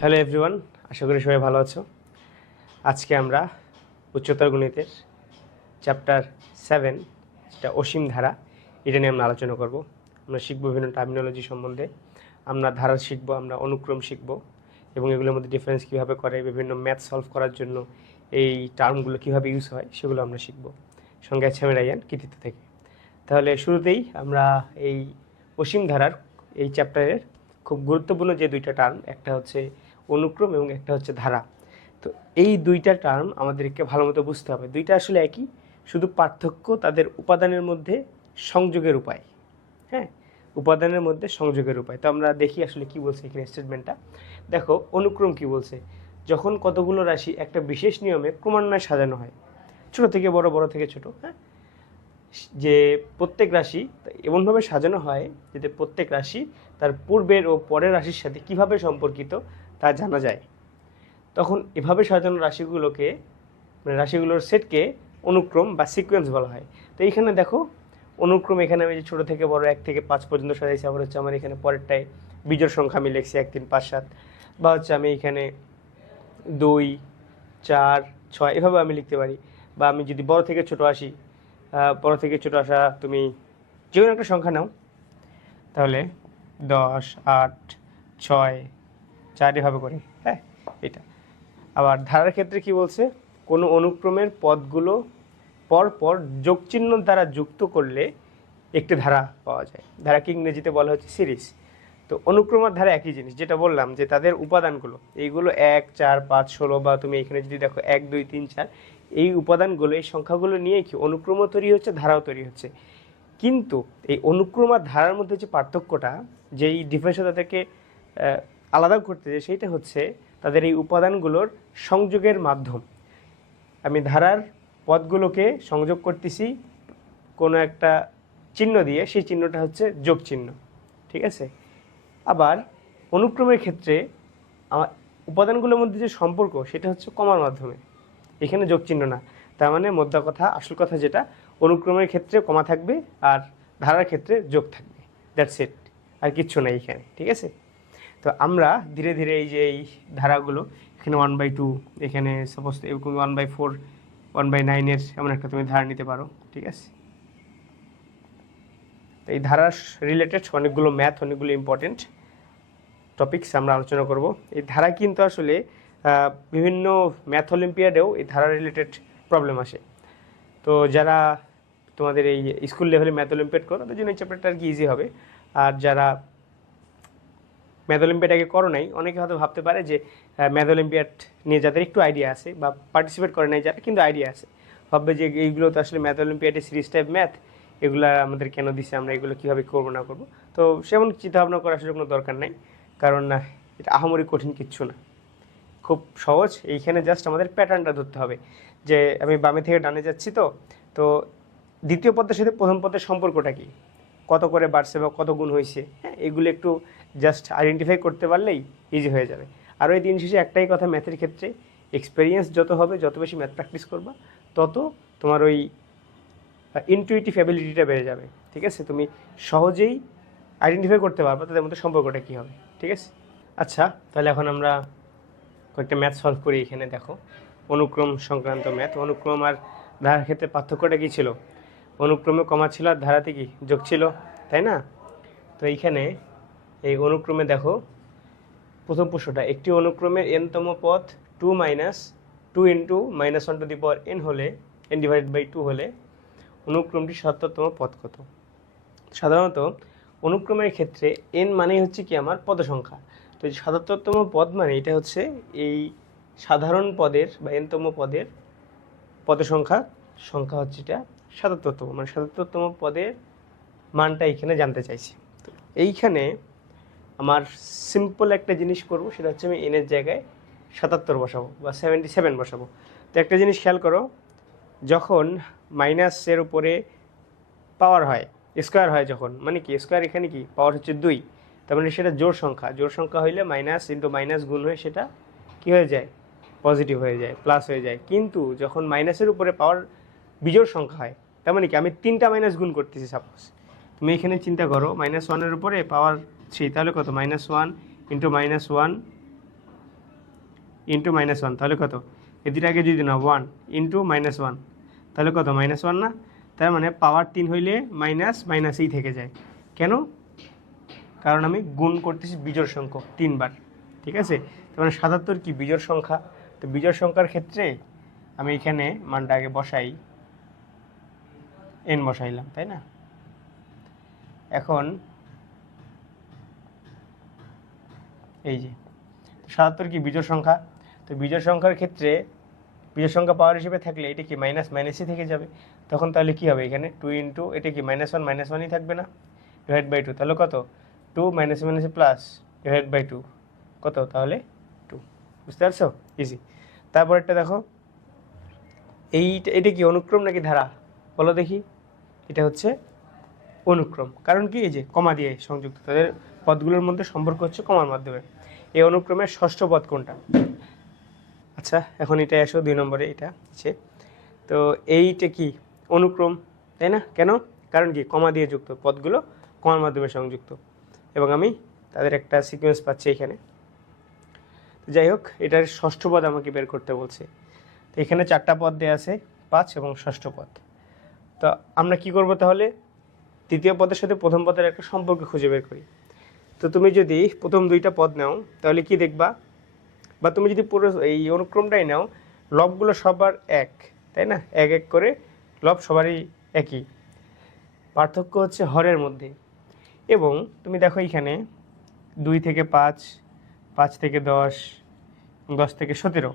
Hello everyone, আশা করি সবাই ভালো আছো। আজকে আমরা উচ্চতর গণিতের চ্যাপ্টার 7 যেটা অসীম ধারা, এটা নিয়ে আমরা আলোচনা করব। আমরা শিখব বিভিন্ন টার্মিনোলজি সম্বন্ধে, আমরা ধারা শিখব, আমরা অনুক্রম শিখব এবং এগুলোর মধ্যে ডিফারেন্স কীভাবে করে, বিভিন্ন ম্যাথ সলভ করার জন্য এই টার্মগুলো কীভাবে ইউজ হয় সেগুলো আমরা শিখব। সঙ্গে আছে আমি রায়ান কৃতিত্ব থেকে। তাহলে শুরুতেই আমরা এই অসীম ধারার এই চ্যাপ্টারের খুব গুরুত্বপূর্ণ যে দুইটা টার্ম, একটা হচ্ছে অনুক্রম এবং একটা হচ্ছে ধারা। তো এই দুইটা টার্ম আমাদেরকে ভালো মতো বুঝতে হবে। দুইটা আসলে একই, শুধু পার্থক্য তাদের উপাদানের মধ্যে সংযোগের উপায়। হ্যাঁ, উপাদানের মধ্যে সংযোগের উপায়। তো আমরা দেখি আসলে কি বলছে এখানে স্টেটমেন্টটা। দেখো, অনুক্রম কি বলছে, যখন কতগুলো রাশি একটা বিশেষ নিয়মে ক্রমান্বয়ে সাজানো হয়, ছোট থেকে বড়, বড় থেকে ছোট, হ্যাঁ, যে প্রত্যেক রাশি এমনভাবে সাজানো হয় যাতে প্রত্যেক রাশি তার পূর্বের ও পরের রাশির সাথে কিভাবে সম্পর্কিত তা জানা যায়, তখন এভাবে সাজানো রাশিগুলোকে, মানে রাশিগুলোর সেটকে অনুক্রম বা সিকোয়েন্স বলা হয়। তো এইখানে দেখো অনুক্রম, এখানে আমি যে ছোটো থেকে বড় 1 থেকে 5 পর্যন্ত সাজাইছি, আবার হচ্ছে আমার এখানে পরেরটায় বিজোড় সংখ্যা আমি লিখছি 1 3 5 7, বা হচ্ছে আমি এখানে 2 4 6 এভাবে আমি লিখতে পারি। বা আমি যদি বড় থেকে ছোট আসি, বড় থেকে ছোট আসা তুমি যে কোনো একটা সংখ্যা নাও, তাহলে 10 8 6 4 এভাবে করি। হ্যাঁ, এটা। আবার ধারার ক্ষেত্রে কি বলছে, কোনো অনুক্রমের পদগুলো পরপর যোগচিহ্ন দ্বারা যুক্ত করলে একটি ধারা পাওয়া যায়। ধারাকে ইংরেজিতে বলা হচ্ছে সিরিজ। তো অনুক্রম আর ধারা একই জিনিস, যেটা বললাম যে তাদের উপাদানগুলো এইগুলো 1 4 5 16, বা তুমি এখানে যদি দেখো 1 2 3 4, এই উপাদানগুলো, এই সংখ্যাগুলো নিয়ে কি অনুক্রমও তৈরি হচ্ছে, ধারাও তৈরি হচ্ছে। কিন্তু এই অনুক্রম আর ধারার মধ্যে যে পার্থক্যটা, যেই ডিফারেন্সটা তাদেরকে আলাদা করতে যায়, সেইটা হচ্ছে তাদের এই উপাদানগুলোর সংযোগের মাধ্যম। আমি ধারার পদগুলোকে সংযোগ করতেছি কোনো একটা চিহ্ন দিয়ে, সেই চিহ্নটা হচ্ছে যোগ চিহ্ন, ঠিক আছে। আবার অনুক্রমের ক্ষেত্রে আমার উপাদানগুলোর মধ্যে যে সম্পর্ক, সেটা হচ্ছে কমার মাধ্যমে, এখানে যোগ চিহ্ন না। তার মানে মোদ্দা কথা, আসল কথা যেটা, অনুক্রমের ক্ষেত্রে কমা থাকবে আর ধারার ক্ষেত্রে যোগ থাকবে, দ্যাটস ইট, আর কিচ্ছু নাই এখানে, ঠিক আছে। তো আমরা ধীরে ধীরে এই যে এই ধারাগুলো, এখানে 1/2, এখানে সাপোজ এরকম 1/4 1/9 এমন একটা তুমি ধারা নিতে পারো, ঠিক আছে। তো এই ধারার রিলেটেড অনেকগুলো ম্যাথ, অনেকগুলো ইম্পর্টেন্ট টপিকস আমরা আলোচনা করব। এই ধারা কিন্তু আসলে বিভিন্ন ম্যাথ অলিম্পিয়াডেও এই ধারা রিলেটেড প্রবলেম আসে। তো যারা তোমাদের এই স্কুল লেভেলে ম্যাথ অলিম্পিয়াড করো, তাদের জন্য এই চ্যাপ্টারটা আর কি ইজি হবে। আর যারা ম্যাথ অলিম্পিয়াড আগে করো নাই, অনেকে হয়তো ভাবতে পারে যে ম্যাথ অলিম্পিয়াড নিয়ে যাদের একটু আইডিয়া আছে, বা পার্টিসিপেট করে নাই যারা, কিন্তু আইডিয়া আছে, ভাববে যে এইগুলো তো আসলে ম্যাথ অলিম্পিয়াডে সিরিজ টাইপ ম্যাথ, এগুলো আমাদের কেন দিছে, আমরা এগুলো কীভাবে করবো না করবো। তো সেমন চিন্তাভাবনা করার আসলে কোনো দরকার নাই, কারণ এটা আহামরি কঠিন কিচ্ছু না, খুব সহজ। এইখানে জাস্ট আমাদের প্যাটার্নটা ধরতে হবে, যে আমি বামে থেকে ডানে যাচ্ছি, তো দ্বিতীয় পদের সাথে প্রথম পদের সম্পর্কটা কী, কত করে বাড়ছে বা কত গুণ হয়েছে, হ্যাঁ, এগুলো একটু জাস্ট আইডেন্টিফাই করতে পারলেই ইজি হয়ে যাবে। আর ওই দিন শেষে একটাই কথা, ম্যাথের ক্ষেত্রে এক্সপেরিয়েন্স যত হবে, যত বেশি ম্যাথ প্র্যাকটিস করবা, তত তোমার ওই ইনটুইটিভ অ্যাবিলিটিটা বেড়ে যাবে, ঠিক আছে। তুমি সহজেই আইডেন্টিফাই করতে পারবে তাদের মধ্যে সম্পর্কটা কী হবে, ঠিক আছে। আচ্ছা, তাহলে এখন আমরা কয়েকটা ম্যাথ সলভ করি। এখানে দেখো অনুক্রম সংক্রান্ত ম্যাথ। অনুক্রম আর ধারার ক্ষেত্রে পার্থক্যটা কী ছিল, অনুক্রমে কমা ছিল আর ধারাতে কি যোগ ছিল, তাই না। তো এইখানে এই অনুক্রমে দেখো প্রথম প্রশ্নটা, একটি অনুক্রমের n-তম পদ 2 - 2 × -1n হলে, n/2 হলে অনুক্রমটি 77তম পদ কত। সাধারণত অনুক্রমের ক্ষেত্রে n মানেই হচ্ছে কি আমার পদ সংখ্যা। তো এই 77তম পদ মানে এটা হচ্ছে এই সাধারণ পদের বা n-তম পদের পদ সংখ্যা হচ্ছে এটা 77তম, মানে 77তম পদের মানটা এখানে জানতে চাইছি। তো এইখানে আমার সিম্পল একটা জিনিস করব, সেটা হচ্ছে আমি এনের জায়গায় 77 বসাবো বা 77 বসাবো। তো একটা জিনিস খেয়াল করো, যখন মাইনাসের উপরে পাওয়ার হয়, স্কোয়ার হয় যখন, মানে কি স্কোয়ার, এখানে কি পাওয়ার হচ্ছে 2, তার মানে সেটা জোড় সংখ্যা। জোড় সংখ্যা হইলে মাইনাস ইন্টু মাইনাস গুণ হয়ে সেটা কী হয়ে যায়, পজিটিভ হয়ে যায়, প্লাস হয়ে যায়। কিন্তু যখন মাইনাসের উপরে পাওয়ার বিজোড় সংখ্যা হয়, তার মানে কি আমি 3টা মাইনাস গুণ করতেছি। সাপোজ তুমি এখানে চিন্তা করো, -1-এর উপরে পাওয়ার 3, তাহলে কত, -1 × -1 ইন্টু -1, তাহলে কত? এই দুটো আগে যদি না 1 ইন্টু -1, তাহলে কত? -1 না? তার মানে পাওয়ার 3 হইলে মাইনাসই থেকে যায়। কেন? কারণ আমি গুণ করতেছি বিজোড় সংখ্যক 3 বার, ঠিক আছে? তার মানে 77 কি বিজোড় সংখ্যা? তো বিজোড় সংখ্যার ক্ষেত্রে আমি এখানে মানটা আগে বসাই, n বসাইলাম, তাই না? এখন এই যে 77 কি বিজোড় সংখ্যা, তো বিজোড় সংখ্যার ক্ষেত্রে বিজোড় সংখ্যা পাওয়ার হিসেবে থাকলে এটা কি মাইনাসই থেকে যাবে। তখন তাহলে কি হবে? এখানে 2 ইন্টু এটা কি -1ই থাকবে না, ডিভাইড বাই 2, তাহলে কত? 2 মাইনাসে প্লাস ডিভাইড বাই 2, কত? তাহলে 2। বুঝতে পারছো? ইজি। তারপর একটা দেখো, এটা কি অনুক্রম নাকি ধারা? বলো দেখি। এটা হচ্ছে অনুক্রম, কারণ কি? এই যে কমা দিয়ে সংযুক্ত, তাদের পদগুলোর মধ্যে সম্পর্ক হচ্ছে কমার মাধ্যমে। এই অনুক্রমের ষষ্ঠ পদ কোনটা? আচ্ছা, এখন এটা আসো 2 নম্বরে, এটা আছে। তো এইটা কি অনুক্রম, তাই না? কেন? কারণ কি? কমা দিয়ে যুক্ত, পদগুলো কমার মাধ্যমে সংযুক্ত, এবং আমি তাদের একটা সিকোয়েন্স পাচ্ছি এখানে। যাই হোক, এটার ষষ্ঠ পদ আমাকে বের করতে বলছে। তো এখানে 4টা পদ দেওয়া আছে, 5 এবং ষষ্ঠ পদ। তো আমরা কি করব তাহলে? তৃতীয় পদের সাথে প্রথম পদের একটা সম্পর্ক খুঁজে বের করি। তো তুমি যদি প্রথম 2টা পদ নাও তাহলে কি দেখবা, বা তুমি যদি পুরো এই অনুক্রমটাই নাও, লবগুলো সবার এক, তাই না? এক এক করে লব সবারই একই, পার্থক্য হচ্ছে হরের মধ্যে। এবং তুমি দেখো এখানে 2 থেকে 5, 5 থেকে 10, 10 থেকে 17,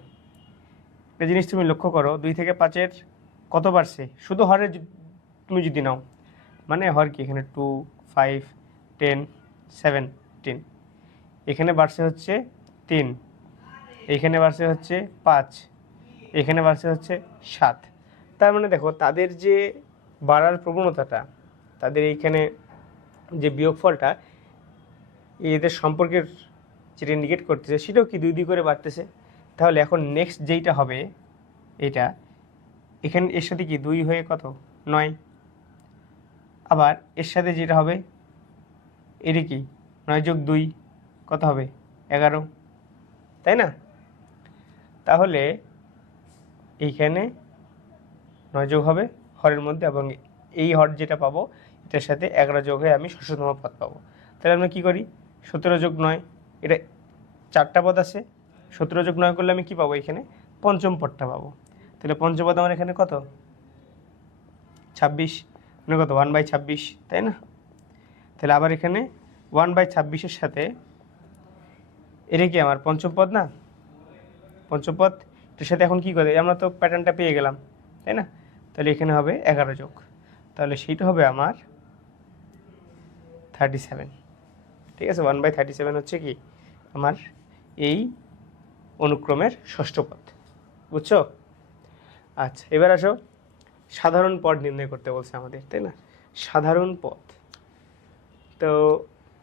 একটা জিনিস তুমি লক্ষ্য করো, 2 থেকে 5-এর কত বাড়ছে? শুধু হরের তুমি যদি নাও, মানে হর কি? এখানে 2, 5, 10, 17, এখানে বাড়ছে হচ্ছে 3, এইখানে বাড়ছে হচ্ছে 5, এখানে বাড়ছে হচ্ছে 7। তার মানে দেখো তাদের যে বাড়ার প্রবণতাটা, তাদের এইখানে যে বিয়োগফলটা এদের সম্পর্কের যেটা ইন্ডিকেট করতেছে, সেটাও কি 2 2 করে বাড়তেছে। তাহলে এখন নেক্সট যেইটা হবে এটা, এখানে এর সাথে কি 2 হয়ে কত? 9। আবার এর সাথে যেটা হবে এটা কি 9 যোগ 2 কত হবে? 11, তাই না? তাহলে এইখানে 9 যোগ হবে হরের মধ্যে, এবং এই হর যেটা পাবো এটার সাথে 11 যোগ হয়ে আমি ষষ্ঠতম পদ পাবো। তাহলে আমরা কি করি? 17 যোগ 9, এটা 4টা পদ আছে, 17 যোগ 9 করলে আমি কি পাবো? এখানে পঞ্চম পদটা পাবো। তাহলে পঞ্চম পদ আমার এখানে কত? 26, মানে কত? 1/26, তাই না? তাহলে আবার এখানে 1/26-এর সাথে এটা কি আমার পঞ্চম পদ না? পঞ্চম পদ, এটার সাথে এখন কি করে? আমরা তো প্যাটার্নটা পেয়ে গেলাম, তাই না? তাহলে এখানে হবে 11 যোগ, তাহলে সেইটা হবে আমার 37। ঠিক আছে, 1/37 হচ্ছে কি আমার এই অনুক্রমের ষষ্ঠ পদ। বুঝছো? আচ্ছা, এবার আসো, সাধারণ পদ নির্ণয় করতে বলছে আমাদের, তাই না? সাধারণ পদ। তো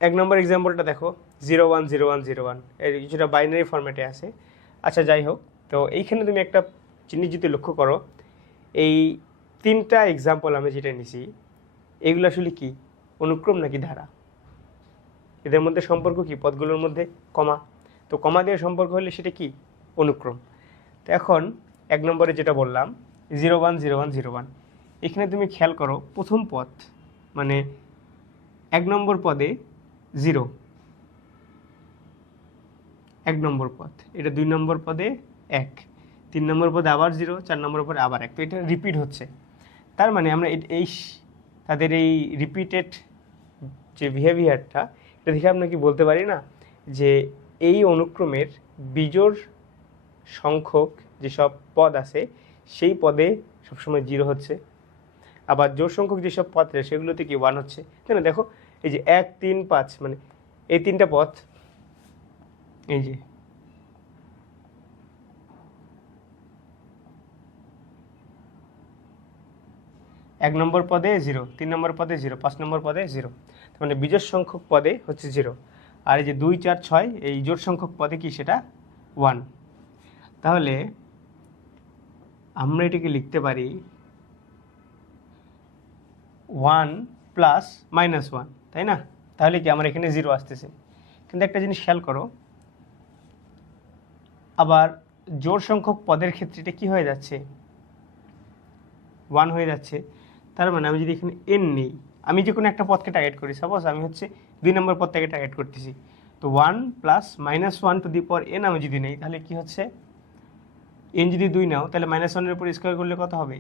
1 নম্বর এক্সাম্পলটা দেখো, 0 1 0 1 0 1, এর কিছুটা বাইনারি ফরম্যাটে আছে। আচ্ছা, যাই হোক, তো এইখানে তুমি একটা জিনিস যদি লক্ষ্য করো, এই 3টা এক্সাম্পল আমি যেটা নিছি, এগুলো আসলে কি অনুক্রম নাকি ধারা? এদের মধ্যে সম্পর্ক কি? পদগুলোর মধ্যে কমা, তো কমা দিয়ে সম্পর্ক হলে সেটা কি? অনুক্রম। তো এখন 1 নম্বরে যেটা বললাম 0 1 0 1 0 1, এখানে তুমি খেয়াল করো প্রথম পদ, মানে 1 নম্বর পদে 0, 1 নম্বর পদ, এটা 2 নম্বর পদে 1, 3 নম্বর পদে আবার 0, 4 নম্বর পদে আবার 1, তো এটা রিপিট হচ্ছে। তার মানে আমরা এই তাদের এই রিপিটেড যে বিহেভিয়ারটা, এটা দেখে আমরা কি বলতে পারি না যে এই অনুক্রমের বিজোড় সংখ্যক যেসব পদ আছে সেই পদে সবসময় 0 হচ্ছে, আবার জোড় সংখ্যক যেসব পদ আছে সেগুলোতে কি 1 হচ্ছে, তাই না? দেখো এই যে 1 3 5, মানে এই 3টা পদ, এই যে 1 নম্বর পদে 0, 3 নম্বর পদে 0, 5 নম্বর পদে 0, মানে বিজোড় সংখ্যক পদে হচ্ছে 0। আর এই যে 2 4 6 এই জোড় সংখ্যক পদে কি সেটা 1। তাহলে আমরা এটাকে লিখতে পারি 1 প্লাস -1, তাই না? তাহলে কি আমার এখানে 0 আসতেছে। কিন্তু একটা জিনিস খেয়াল করো, আবার জোড় সংখ্যক পদের ক্ষেত্রে এটা কী হয়ে যাচ্ছে, 1 হয়ে যাচ্ছে। তার মানে আমি যদি এখানে n নেই, আমি যে কোনো একটা পদকে টার্গেট করি, সাপোজ আমি হচ্ছে 2 নম্বর পদটাকে টার্গেট করতেছি, তো 1 plus -1 two the power n আমি যদি নেই, তাহলে কি হচ্ছে, n যদি 2 নাও তাহলে -1-এর উপর স্কোয়ার করলে কত হবে,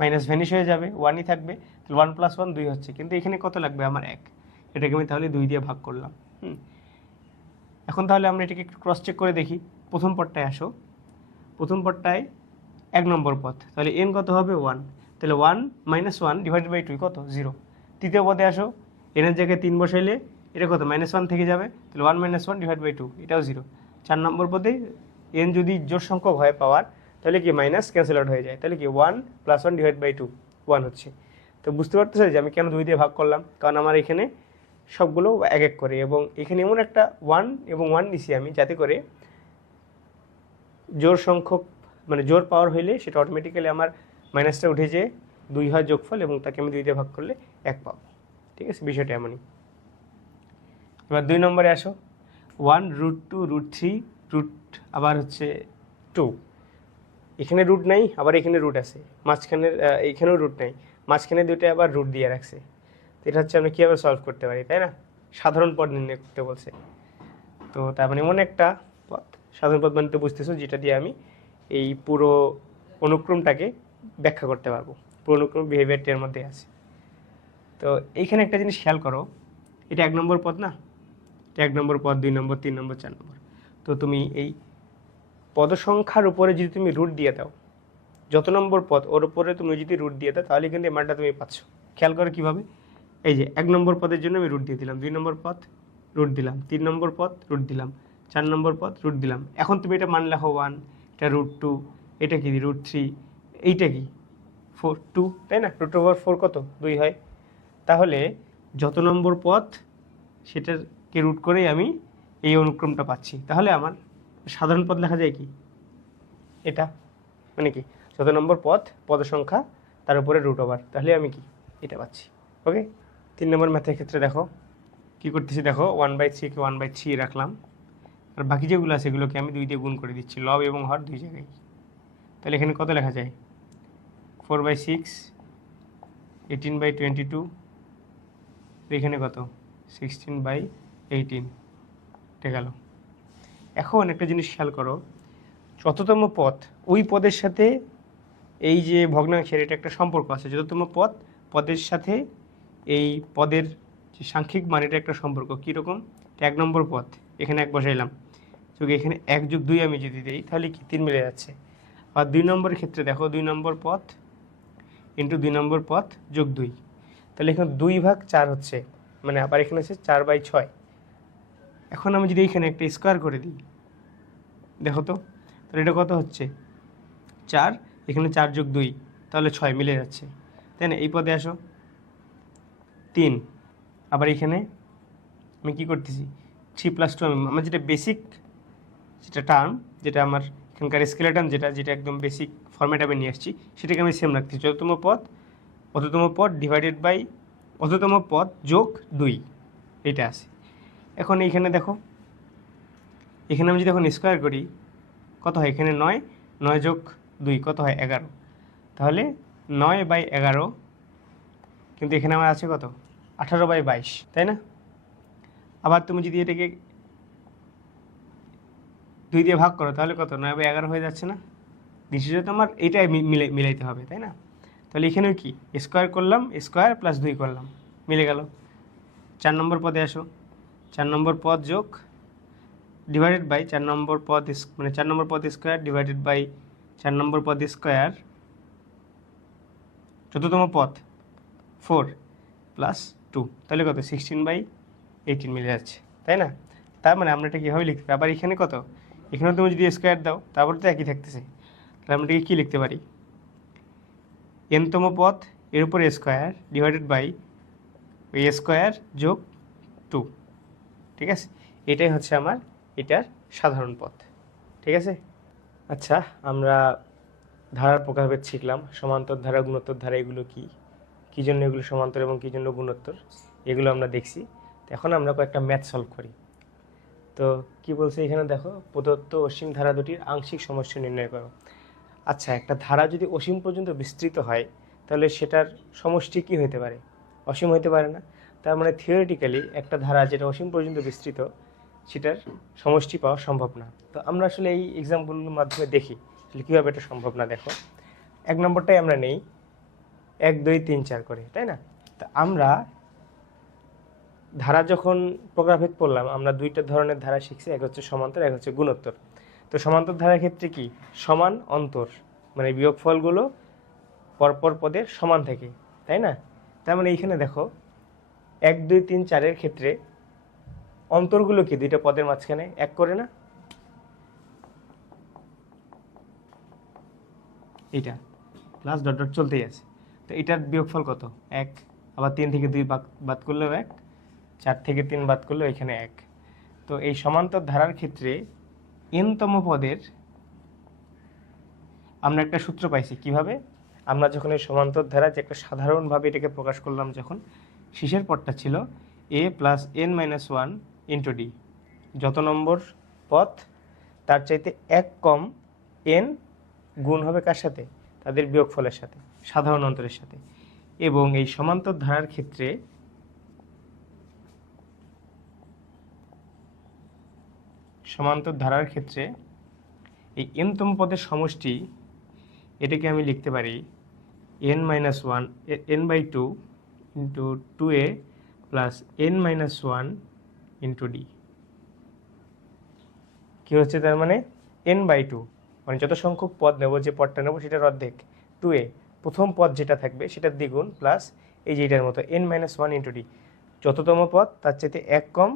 মাইনাস ভ্যানিশ হয়ে যাবে, 1ই থাকবে, তাহলে 1 + 1 2 হচ্ছে, কিন্তু এখানে কত লাগবে আমার 1, এটাকে আমি তাহলে 2 দিয়ে ভাগ করলাম। এখন তাহলে আমরা এটাকে একটু ক্রস চেক করে দেখি। প্রথম পদটায় আসো, প্রথম পদটায় 1 নম্বর পদ, তাহলে n কত হবে 1, তাহলে 1 - 1 / 2 কত 0। তৃতীয় পদে আসো, n এর জায়গায় 3 বসাইলে এটা কত -1 থেকে যাবে, তাহলে 1 - 1 / 2 এটাও 0। 4 নম্বর পদে n যদি জোড় সংখ্যক হয় পাওয়ার, তাহলে কি মাইনাস ক্যান্সেল আউট হয়ে যায়, তাহলে কি 1 + 1 / 2 1 হচ্ছে। তো বুঝতে পারতেছো যে আমি কেন 2 দিয়ে ভাগ করলাম, কারণ আমার এখানে সবগুলো এক এক করে, এবং এখানে এমন একটা 1 এবং 1 নিছি আমি, যাতে করে জোড় সংখ্যক মানে জোড় পাওয়ার হইলে সেটা অটোমেটিক্যালি আমার মাইনাসটা উঠে যেয়ে 2 হয় যোগফল, এবং তাকে আমি 2 দিয়ে ভাগ করলে 1 পাবো। ঠিক আছে, বিষয়টা এমনই। এবার 2 নম্বরে আসো, 1 √2 √3 রুট আবার হচ্ছে 2, এখানে রুট নাই, আবার এখানে রুট আছে, মাঝখানের এইখানেও রুট নাই, মাঝখানে দুটো আবার রুট দিয়ে রাখছে। তো এটা হচ্ছে আমরা কীভাবে সলভ করতে পারি, তাই না, সাধারণ পদ নির্ণয় করতে বলছে। তো তার মানে এমন একটা পদ, সাধারণ পদ মানে তো বুঝতেছো, যেটা দিয়ে আমি এই পুরো অনুক্রমটাকে ব্যাখ্যা করতে পারবো, পুরো অনুক্রম বিহেভিয়ারটি এর মধ্যে আছে। তো এইখানে একটা জিনিস খেয়াল করো, এটা 1 নম্বর পদ না, এটা 1 নম্বর পদ, 2 নম্বর, 3 নম্বর, 4 নম্বর। তো তুমি এই পদ সংখ্যার উপরে যদি তুমি রুট দিয়ে দাও, যত নম্বর পদ ওর উপরে তুমি যদি রুট দিয়ে দাও, তাহলে কিন্তু এই মানটা তুমি পাচ্ছ। খেয়াল করো কীভাবে, এই যে 1 নম্বর পদের জন্য আমি রুট দিয়ে দিলাম, 2 নম্বর পদ রুট দিলাম, 3 নম্বর পদ রুট দিলাম, 4 নম্বর পদ রুট দিলাম। এখন তুমি এটা মান লেখো 1, এটা √2, এটা কি √3, এইটা কি 4 2, তাই না, √4 কত 2 হয়। তাহলে যত নম্বর পদ সেটাকে রুট করেই আমি এই অনুক্রমটা পাচ্ছি। তাহলে আমার সাধারণ পদ লেখা যায় কি, এটা মানে কি, যত নম্বর পদ সংখ্যা তার উপরে √, তাহলে আমি কি এটা পাচ্ছি। ওকে, 3 নম্বর ম্যাথের ক্ষেত্রে দেখো কি করতেছি, দেখো 1/3 কে 1/3 রাখলাম, আর বাকি যেগুলো আছে সেগুলোকে আমি 2 দিয়ে গুণ করে দিচ্ছি, লব এবং হর 2 জায়গায়। তাহলে এখানে কত লেখা যায়, 4/6, 18/22, এখানে কত 16/18, এটা গেল। এখন একটা জিনিস খেয়াল করো, যততম পদ ওই পদের সাথে এই যে ভগ্নাংশের এটা একটা সম্পর্ক আছে, যততম পদের সাথে এই পদের যে সাংখ্যিক মান এটা একটা সম্পর্ক। কীরকম, 1 নম্বর পদ এখানে 1 বসাইলাম, যোগ এখানে 1 + 2 আমি যদি দিই, তাহলে কি 3 মিলে যাচ্ছে। আর 2 নম্বরের ক্ষেত্রে দেখো, 2 নম্বর পদ ইন্টু 2 নম্বর পদ যোগ 2, তাহলে এখানে 2/4 হচ্ছে, মানে আবার এখানে হচ্ছে 4/6। এখন আমি যদি এখানে একটা স্কোয়ার করে দিই, দেখো তো, তাহলে এটা কত হচ্ছে 4, এখানে 4 যোগ 2, তাহলে 6 মিলে যাচ্ছে, তাই না। এই পদে আসো 3, আবার এখানে আমি কি করতেছি 3 + 2, আমার যেটা বেসিক যেটা টার্ম, যেটা আমার এখানকার স্কেলার টার্ম, যেটা একদম বেসিক ফর্ম্যাট আমি নিয়ে আসছি, সেটাকে আমি সেম রাখতেছি, যততম পদ ডিভাইডেড বাই অততম পদ যোগ 2, এটা আছে। এখন এইখানে দেখো, এখানে আমি যদি এখন স্কোয়ার করি কত হয়, এখানে 9 যোগ 2 কত হয় 11, তাহলে 9/11, কিন্তু এখানে আমার আছে কত 18/22, তাই না। আবার তুমি যদি এটাকে 2 দিয়ে ভাগ করো, তাহলে কত 9/11 হয়ে যাচ্ছে না। নিশ্চয়ই তো আমার এইটাই মিলাইতে হবে, তাই না। তাহলে এখানেও কি স্কোয়ার করলাম, স্কোয়ার + 2 করলাম, মিলে গেল। 4 নম্বর পদে আসো, 4 নম্বর পদ যোগ ডিভাইডেড বাই 4 নম্বর পদ, মানে 4 নম্বর পদ স্কোয়ার ডিভাইডেড বাই 4 নম্বর পদ স্কোয়ার, চতুর্থম পদ 4 + 2, তাহলে কত 16/18 মিলে যাচ্ছে, তাই না। তার মানে আমরা এটা কীভাবে লিখতে পারি, আবার এখানে কত, এখানেও তুমি যদি স্কোয়ার দাও তারপরে তো একই থাকতেছে, তাহলে আমরা এটাকে কী লিখতে পারি, nতম পদ এর উপর স্কোয়ার ডিভাইডেড বাই ওই স্কোয়ার যোগ 2, ঠিক আছে। এটাই হচ্ছে আমার এটার সাধারণ পদ, ঠিক আছে। আচ্ছা, আমরা ধারার প্রকারভেদ শিখলাম, সমান্তর ধারা, গুণোত্তর ধারা, এগুলো কী জন্য এগুলো সমান্তর এবং কী জন্য গুণোত্তর, এগুলো আমরা দেখছি। এখন আমরা কয়েকটা ম্যাথ সলভ করি। তো কি বলছে এখানে দেখো, প্রদত্ত অসীম ধারা দুটির আংশিক সমষ্টি নির্ণয় করো। আচ্ছা, একটা ধারা যদি অসীম পর্যন্ত বিস্তৃত হয় তাহলে সেটার সমষ্টি কি হতে পারে? অসীম হতে পারে না। তার মানে থিওরিটিক্যালি একটা ধারা যেটা অসীম পর্যন্ত বিস্তৃত সেটার সমষ্টি পাওয়া সম্ভব না। তো আমরা আসলে এই এক্সাম্পলগুলোর মাধ্যমে দেখি কীভাবে এটা সম্ভব না। দেখো, 1 নম্বরটাই আমরা নেই, 1 2 3 4 করে, তাই না? তা আমরা ধারা যখন প্রকারভেদ পড়লাম, আমরা দুইটা ধরনের ধারা শিখছি, এক হচ্ছে সমান্তর, এক হচ্ছে গুণোত্তর। তো সমান্তর ধারার ক্ষেত্রে কি সমান অন্তর, মানে বিয়োগফলগুলো পরপর পদের সমান থাকে, তাই না? তার মানে এইখানে দেখো 1 2 3 4 ক্ষেত্রে অন্তরগুলো কি দুইটা পদের মাঝখানে এক করে না? এইটা প্লাস ডট ডট চলতেই আছে। তো এটার বিয়োগফল কত? 1। আবার 3 থেকে 2 বাদ করলেও 1, 4 থেকে 3 বাদ করলেও এখানে 1। তো এই সমান্তর ধারার ক্ষেত্রে n-তম পদের আমরা একটা সূত্র পাইছি। কিভাবে? আমরা যখন এই সমান্তর ধারা যে একটা সাধারণভাবে এটাকে প্রকাশ করলাম, যখন শেষের পদটা ছিল a plus n minus 1 into D, যত নম্বর পদ তার চাইতে 1 কম n গুণ হবে কার সাথে? তাদের বিয়োগফলের সাথে, সাধারণ অন্তরের সাথে। এবং এই সমান্তর ধারার ক্ষেত্রে এই n-তম পদের সমষ্টি, এটাকে আমি লিখতে পারি n minus 1 n/2 into 2a plus n minus 1 into D. কী হচ্ছে তার মানে? n/2 মানে যত সংখ্যক পদ নেব, যে পদটা নেব সেটার অর্ধেক, 2a প্রথম পদ যেটা থাকবে সেটার দ্বিগুণ, প্লাস এই যে এটার মতো n মাইনাস 1 ইন্টু ডি, যততম পদ তার চাইতে 1 কম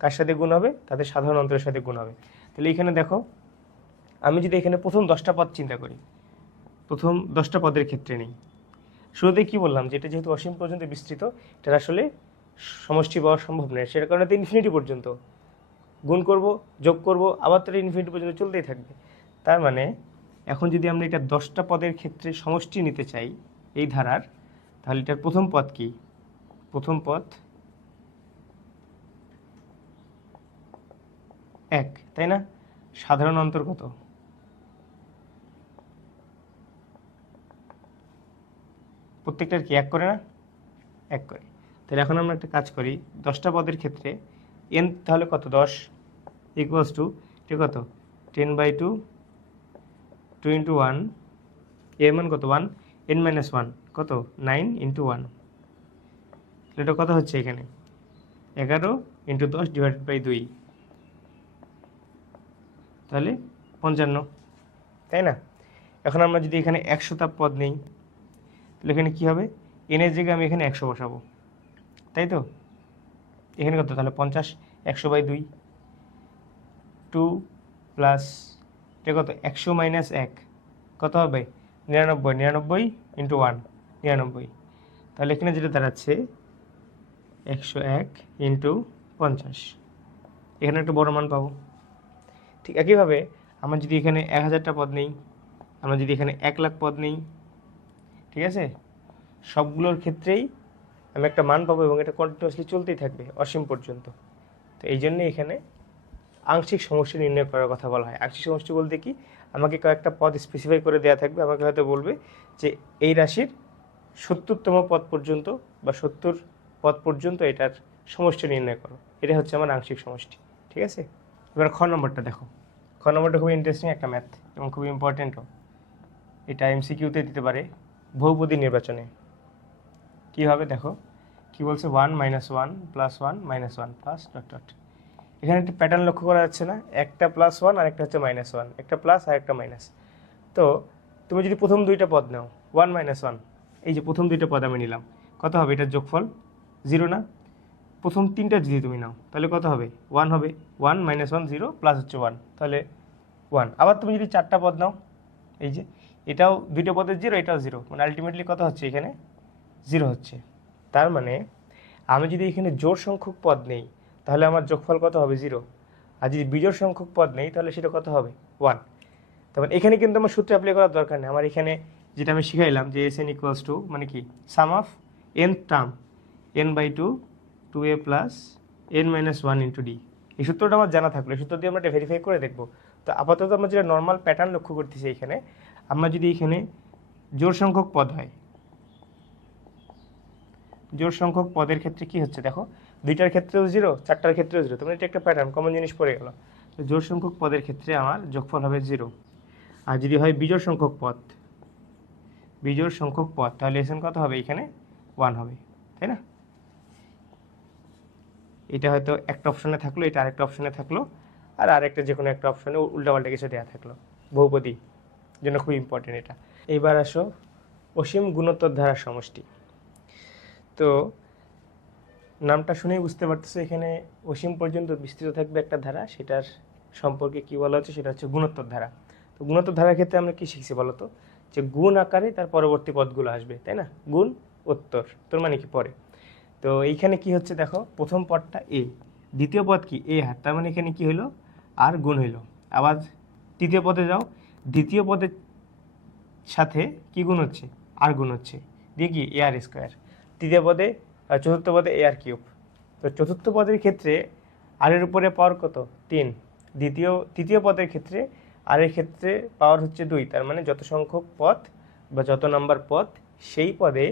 কার সাথে গুণ হবে? তাদের সাধারণ অন্তরের সাথে গুণ হবে। তাহলে এখানে দেখো, আমি যদি এখানে প্রথম 10টা পদ চিন্তা করি, প্রথম 10টা পদের ক্ষেত্রে নেই, শুরুতে কি বললাম যে এটা যেহেতু অসীম পর্যন্ত বিস্তৃত, এটার আসলে সমষ্টি পাওয়া সম্ভব নয়। সেটার কারণে তো ইনফিনিটি পর্যন্ত গুণ করব, যোগ করব, আবার তো ইনফিনিটি পর্যন্ত চলতেই থাকবে। তার মানে এখন যদি আমরা এটা 10টা পদের ক্ষেত্রে সমষ্টি নিতে চাই এই ধারার, তাহলে এটার প্রথম পদ কি? প্রথম পদ 1, তাই না? সাধারণ অন্তর কত? প্রত্যেকটার কি 1 করে না? 1 করে। তাহলে এখন আমরা একটা কাজ করি, 10টা পদের ক্ষেত্রে n তাহলে কত? 10 ইকুয়ালস টু ঠিক কত? 10/2 2 ইন্টু 1, এর মান কত? 1, n মাইনাস 1 কত? 9 ইন্টু 1। এটা কত হচ্ছে এখানে? 11 ইন্টু 10 ডিভাইডেড বাই 2, তাহলে 55, তাই না? এখন আমরা যদি এখানে 100টা পদ নেই, তাহলে এখানে কী হবে? এনের জায়গায় আমি এখানে 100 বসাবো, তাই তো? এখানে কত? তাহলে 50, 100/2, 2 প্লাস এটা কত? 100 মাইনাস 1 কত হবে? 99, 99 ইন্টু 1 99। তাহলে এখানে যেটা দাঁড়াচ্ছে 101 ইন্টু 50, এখানে একটা বড় মান পাবো। ঠিক একইভাবে আমরা যদি এখানে 1000টা পদ নেই, আমরা যদি এখানে 1 লাখ পদ নেই, ঠিক আছে, সবগুলোর ক্ষেত্রেই আমি একটা মান পাবো এবং এটা কন্টিনিউয়াসলি চলতেই থাকবে অসীম পর্যন্ত। তো এই জন্যে এখানে আংশিক সমষ্টি নির্ণয় করার কথা বলা হয়। আংশিক সমষ্টি বলতে কি, আমাকে কয়েকটা পদ স্পেসিফাই করে দেওয়া থাকবে, আমাকে হয়তো বলবে যে এই রাশির 70তম পদ পর্যন্ত বা 70 পদ পর্যন্ত এটার সমষ্টি নির্ণয় করো। এটা হচ্ছে আমার আংশিক সমষ্টি, ঠিক আছে? এবার খ নম্বরটা দেখো। খ নম্বরটা খুবই ইন্টারেস্টিং একটা ম্যাথ এবং খুবই ইম্পর্টেন্টও। এটা এমসিকিউতে দিতে পারে বহুপদী নির্বাচনে। কী হবে দেখো, কি বলছে? 1 minus 1 plus 1 minus 1 plus dot dot. এখানে একটা প্যাটার্ন লক্ষ্য করা যাচ্ছে না? একটা প্লাস 1 আর একটা হচ্ছে মাইনাস 1, একটা প্লাস আর একটা মাইনাস। তো তুমি যদি প্রথম দুইটা পদ নাও 1 মাইনাস 1, এই যে প্রথম দুইটা পদ আমি নিলাম, কত হবে? এটার যোগফল 0 না? প্রথম তিনটা যদি তুমি নাও তাহলে কত হবে? 1 হবে। 1 মাইনাস 1 0 প্লাস হচ্ছে 1, তাহলে 1। আবার তুমি যদি 4টা পদ নাও, এই যে এটাও দুইটা পদের 0, এটাও 0, মানে আলটিমেটলি কত হচ্ছে? এখানে 0 হচ্ছে। তার মানে আমি যদি এখানে জোড় সংখ্যক পদ নেই তাহলে আমার যোগফল কত হবে? 0। আর যদি বিজোড় সংখ্যক পদ নেই তাহলে সেটা কত হবে? 1। তারপর এখানে কিন্তু আমার সূত্র অ্যাপ্লাই করার দরকার নেই। আমার এখানে যেটা আমি শিখাইলাম যে SN ইকুয়ালস টু মানে কি, sum of n term n/2 2a plus n minus 1 into D, এই সূত্রটা আমার জানা থাকলো, এই সূত্র দিয়ে আমরা এটা ভেরিফাই করে দেখবো। তো আপাতত আমরা যেটা নর্মাল প্যাটার্ন লক্ষ্য করতেছি এখানে, আমরা যদি এখানে জোড় সংখ্যক পদ হয়, জোড় সংখ্যক পদের ক্ষেত্রে কি হচ্ছে দেখো, 2টার ক্ষেত্রেও 0, 4টার ক্ষেত্রেও 0, তোমার এটা একটা প্যাটার্ন কমন জিনিস পড়ে গেল। তো জোড় সংখ্যক পদের ক্ষেত্রে আমার যোগফল হবে 0। আর যদি হয় বিজোড় সংখ্যক পদ, বিজোড় সংখ্যক পদ, তাহলে এসএন কত হবে, এখানে 1 হবে, তাই না? এটা হয়তো একটা অপশনে থাকলো, এটা আরেকটা অপশনে থাকলো, আর আরেকটা যে কোনো একটা অপশনে উল্টাপাল্টা কিছু দেওয়া থাকলো, বহুপদী জন্য খুব ইম্পর্টেন্ট এটা। এইবার আসো অসীম গুণোত্তর ধারার সমষ্টি। তো নামটা শুনেই বুঝতে পারতেছো এখানে অসীম পর্যন্ত বিস্তৃত থাকবে একটা ধারা, সেটার সম্পর্কে কি বলা হচ্ছে, সেটা হচ্ছে গুণোত্তর ধারা। তো গুণোত্তর ধারার ক্ষেত্রে আমরা কি শিখছি বলো তো, যে গুণ আকারে তার পরবর্তী পদগুলো আসবে, তাই না? গুণ উত্তর, তোর মানে কি পরে। তো এইখানে কি হচ্ছে দেখো, প্রথম পদটা এ, দ্বিতীয় পদ কি এ হার, তার মানে এখানে কি হলো, আর গুণ হইলো। আবার তৃতীয় পদে যাও, দ্বিতীয় পদের সাথে কি গুণ হচ্ছে, আর গুণ হচ্ছে, দিয়ে কি এ আর স্কোয়ার। তৃতীয় পদে চতুর্থ পদে এ আর কিউব। তো চতুর্থ পদের ক্ষেত্রে আর এর উপরে পাওয়ার কত, 3। তৃতীয় পদের ক্ষেত্রে আর এর ক্ষেত্রে পাওয়ার হচ্ছে 2, তার মানে যত সংখ্যক পদ বা যত নাম্বার পদ সেই পদে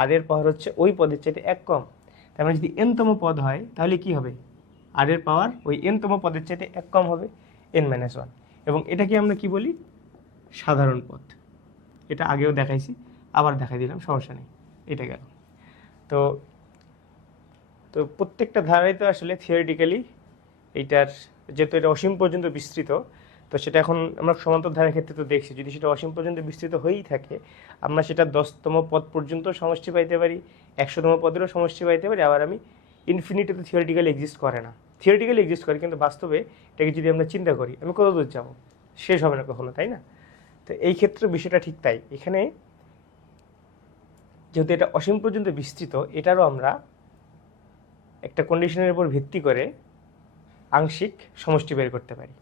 আর এর পাওয়ার হচ্ছে ওই পদের চাইতে 1 কম। তার মানে যদি n-তম পদ হয় তাহলে কি হবে, আর এর পাওয়ার ওই n-তম পদের চাইতে 1 কম হবে, n-1। এবং এটাকে আমরা কি বলি, সাধারণ পদ। এটা আগেও দেখাইছি, আবার দেখাই দিলাম, সমস্যা নেই, এটা গেল। তো তো প্রত্যেকটা ধারাই তো আসলে থিওরিটিক্যালি এইটার, যেহেতু এটা অসীম পর্যন্ত বিস্তৃত, তো সেটা এখন আমরা সমান্তর ধারার ক্ষেত্রে তো দেখছি, যদি সেটা অসীম পর্যন্ত বিস্তৃত হয়েই থাকে, আমরা সেটা 10তম পদ পর্যন্ত সমষ্টি পাইতে পারি, 100তম পদেরও সমষ্টি পাইতে পারি। আবার আমি ইনফিনিটি তো থিওরিটিক্যালি এক্সিস্ট করে না, থিওরিটিক্যালি এক্সিস্ট করে, কিন্তু বাস্তবে এটাকে যদি আমরা চিন্তা করি, আমি কত দূর যাবো, শেষ হবে না কখনো, তাই না? তো এই ক্ষেত্রে বিষয়টা ঠিক তাই। এখানে যেহেতু এটা অসীম পর্যন্ত বিস্তৃত, এটারও আমরা একটা কন্ডিশনের উপর ভিত্তি করে আংশিক সমষ্টি বের করতে পারি।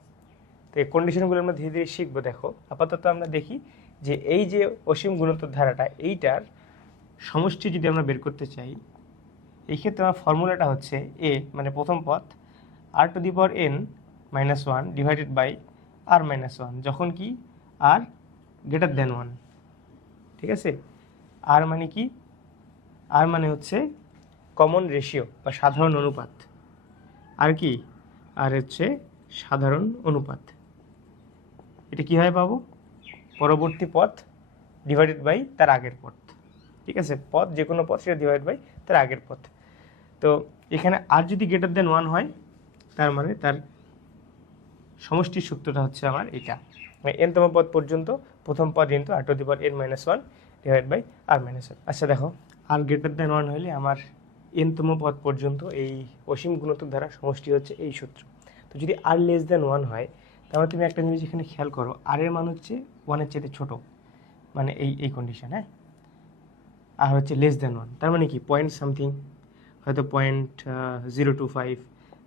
তো এই কন্ডিশনগুলো আমরা ধীরে ধীরে শিখবো। দেখো আপাতত আমরা দেখি যে এই যে অসীম গুণোত্তর ধারাটা, এইটার সমষ্টি যদি আমরা বের করতে চাই, এই ক্ষেত্রে আমার ফর্মুলাটা হচ্ছে এ মানে প্রথম পদ r⁻n-1 ডিভাইডেড বাই r-1, যখন কি r গ্রেটার দেন 1, ঠিক আছে? আর মানে কি, আর মানে হচ্ছে কমন রেশিও বা সাধারণ অনুপাত, আর কি, আর হচ্ছে সাধারণ অনুপাত। এটা কীভাবে পাবো, পরবর্তী পদ ডিভাইডেড বাই তার আগের পদ, ঠিক আছে? পদ যে কোনো পদ, সেটা ডিভাইড বাই তার আগের পদ। তো এখানে আর যদি গ্রেটার দেন 1 হয়, তার মানে তার সমষ্টির সূত্রটা হচ্ছে আমার এটা, মানে n-তম পদ পর্যন্ত প্রথম পদ into r⁻n-1 divide by r-1। আচ্ছা দেখো, আর গ্রেটার দেন 1 হলে আমার n-তম পদ পর্যন্ত এই অসীম গুণোত্তর ধারা সমষ্টি হচ্ছে এই সূত্র। তো যদি আর লেস দেন 1 হয়, তাহলে তুমি একটা জিনিস এখানে খেয়াল করো, আর এর মান হচ্ছে 1-এর চেয়ে ছোটো, মানে এই কন্ডিশন, হ্যাঁ। আর হচ্ছে লেস দেন 1, তার মানে কি পয়েন্ট সামথিং, হয়তো 0.025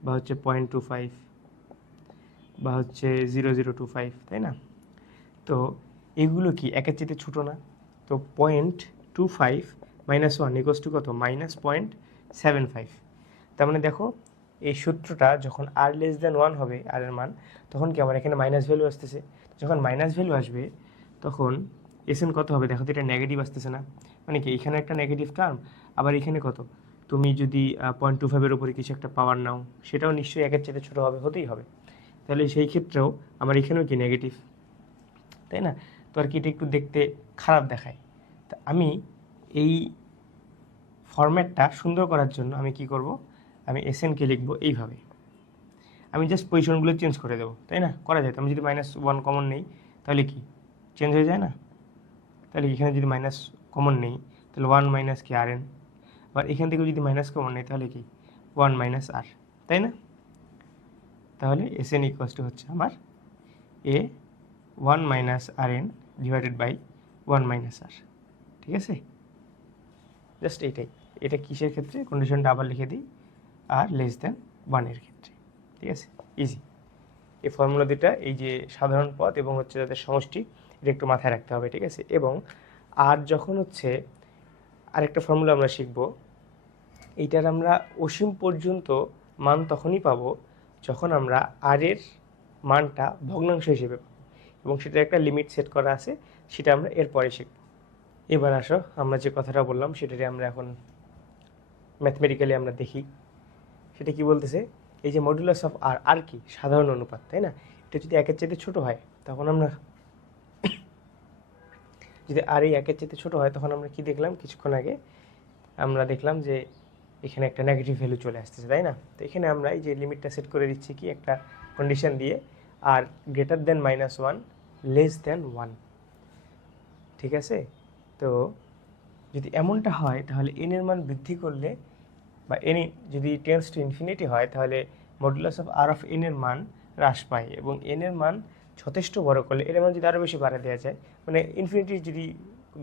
বা হচ্ছে 0.25 বা হচ্ছে 0025, তাই না? তো এগুলো কি একের চেয়ে ছোটো না? তো 0.25 - 1 = কত, -0.75। তার মানে দেখো এই সূত্রটা যখন আর লেস দেন 1 হবে, আর এর মান, তখন কি আমার এখানে মাইনাস ভ্যালু আসতেছে। যখন মাইনাস ভ্যালু আসবে তখন এসএন কত হবে দেখো, তো এটা নেগেটিভ আসতেছে না, মানে কি এখানে একটা নেগেটিভ টার্ম, আবার এখানে কত, তুমি যদি 0.25-এর উপরে কিছু একটা পাওয়ার নাও, সেটাও নিশ্চয়ই একের চেয়ে ছোটো হবে, হতেই হবে। তাহলে সেই ক্ষেত্রেও আমার এখানেও কি নেগেটিভ, তাই না? তো আর কি এটা একটু দেখতে খারাপ দেখায়। তা আমি এই ফরম্যাটটা সুন্দর করার জন্য আমি কি করব, আমি এসএনকে লিখবো এইভাবে, আমি জাস্ট পজিশনগুলো চেঞ্জ করে দেবো, তাই না? করা যায়। আমি যদি -1 কমন নেই তাহলে কি চেঞ্জ হয়ে যায় না? তাহলে এখানে যদি মাইনাস কমন নেই তাহলে 1 - কি rn, আবার এখান থেকে যদি মাইনাস কমন নেই তাহলে কি 1 - r, তাই না? তাহলে এসএন = হচ্ছে আমার এ 1 - rn ডিভাইডেড বাই 1 - r, ঠিক আছে? জাস্ট এইটাই। এটা কিসের ক্ষেত্রে, কন্ডিশনটা আবার লিখে দিই, আর লেস দেন 1-এর ক্ষেত্রে, ঠিক আছে? ইজি। এই ফর্মুলা দুটা, এই যে সাধারণ পদ এবং হচ্ছে যাদের সমষ্টি, এটা একটু মাথায় রাখতে হবে, ঠিক আছে? এবং আর যখন হচ্ছে আরেকটা ফর্মুলা আমরা শিখব, এইটার আমরা অসীম পর্যন্ত মান তখনই পাবো যখন আমরা আর এর মানটা ভগ্নাংশ হিসেবে পাবো এবং সেটার একটা লিমিট সেট করা আছে, সেটা আমরা এরপরে শিখব। এবার আসো আমরা যে কথাটা বললাম সেটাকে আমরা এখন ম্যাথমেটিক্যালি আমরা দেখি। সেটা কি বলতেছে, এই যে মডুলাস অফ আর, আর কি সাধারণ অনুপাত, তাই না? এটা যদি একের চাইতে ছোট হয় তখন আমরা যদি আর এই একের চাইতে ছোট হয় তখন আমরা কি দেখলাম কিছুক্ষণ আগে, আমরা দেখলাম যে এখানে একটা নেগেটিভ ভ্যালু চলে আসতেছে, তাই না? তো এখানে আমরা এই যে লিমিটটা সেট করে দিচ্ছি কি একটা কন্ডিশন দিয়ে, আর গ্রেটার দেন -1 লেস দেন 1, ঠিক আছে? তো যদি এমনটা হয় তাহলে এন এর মান বৃদ্ধি করলে বা এন যদি টেন্স টু ইনফিনিটি হয় তাহলে modulus of r of n এর মান হ্রাস পায়, এবং এন এর মান যথেষ্ট বড় করলে এর মান যদি আরও বেশি বাড়া দেওয়া যায়, মানে ইনফিনিটি যদি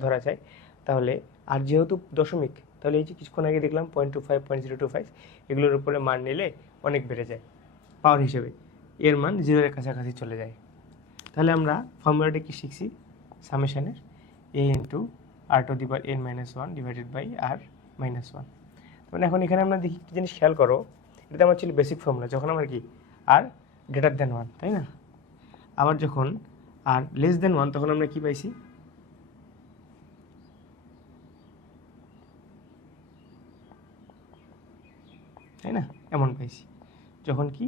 ধরা যায়, তাহলে আর যেহেতু দশমিক, তাহলে এই যে কিছুক্ষণ আগে দেখলাম 0.25 0.025 এগুলোর উপরে মান নিলে অনেক বেড়ে যায় পাওয়ার হিসেবে, এর মান 0 এর কাছাকাছি চলে যায়। তাহলে আমরা ফর্মুলাটা কি শিখছি, সামেশনের a into R to the power n-1 divided by R -1। মানে এখন এখানে আমরা দেখি কি জিনিস খেয়াল করো, এটা আমার ছিল বেসিক ফর্মুলা, যখন আমার কি আর গ্রেটার দেন 1, তাই না? আবার যখন আর লেস দেন 1 তখন আমরা কি পাইছি, তাই না? এমন পাইছি যখন কি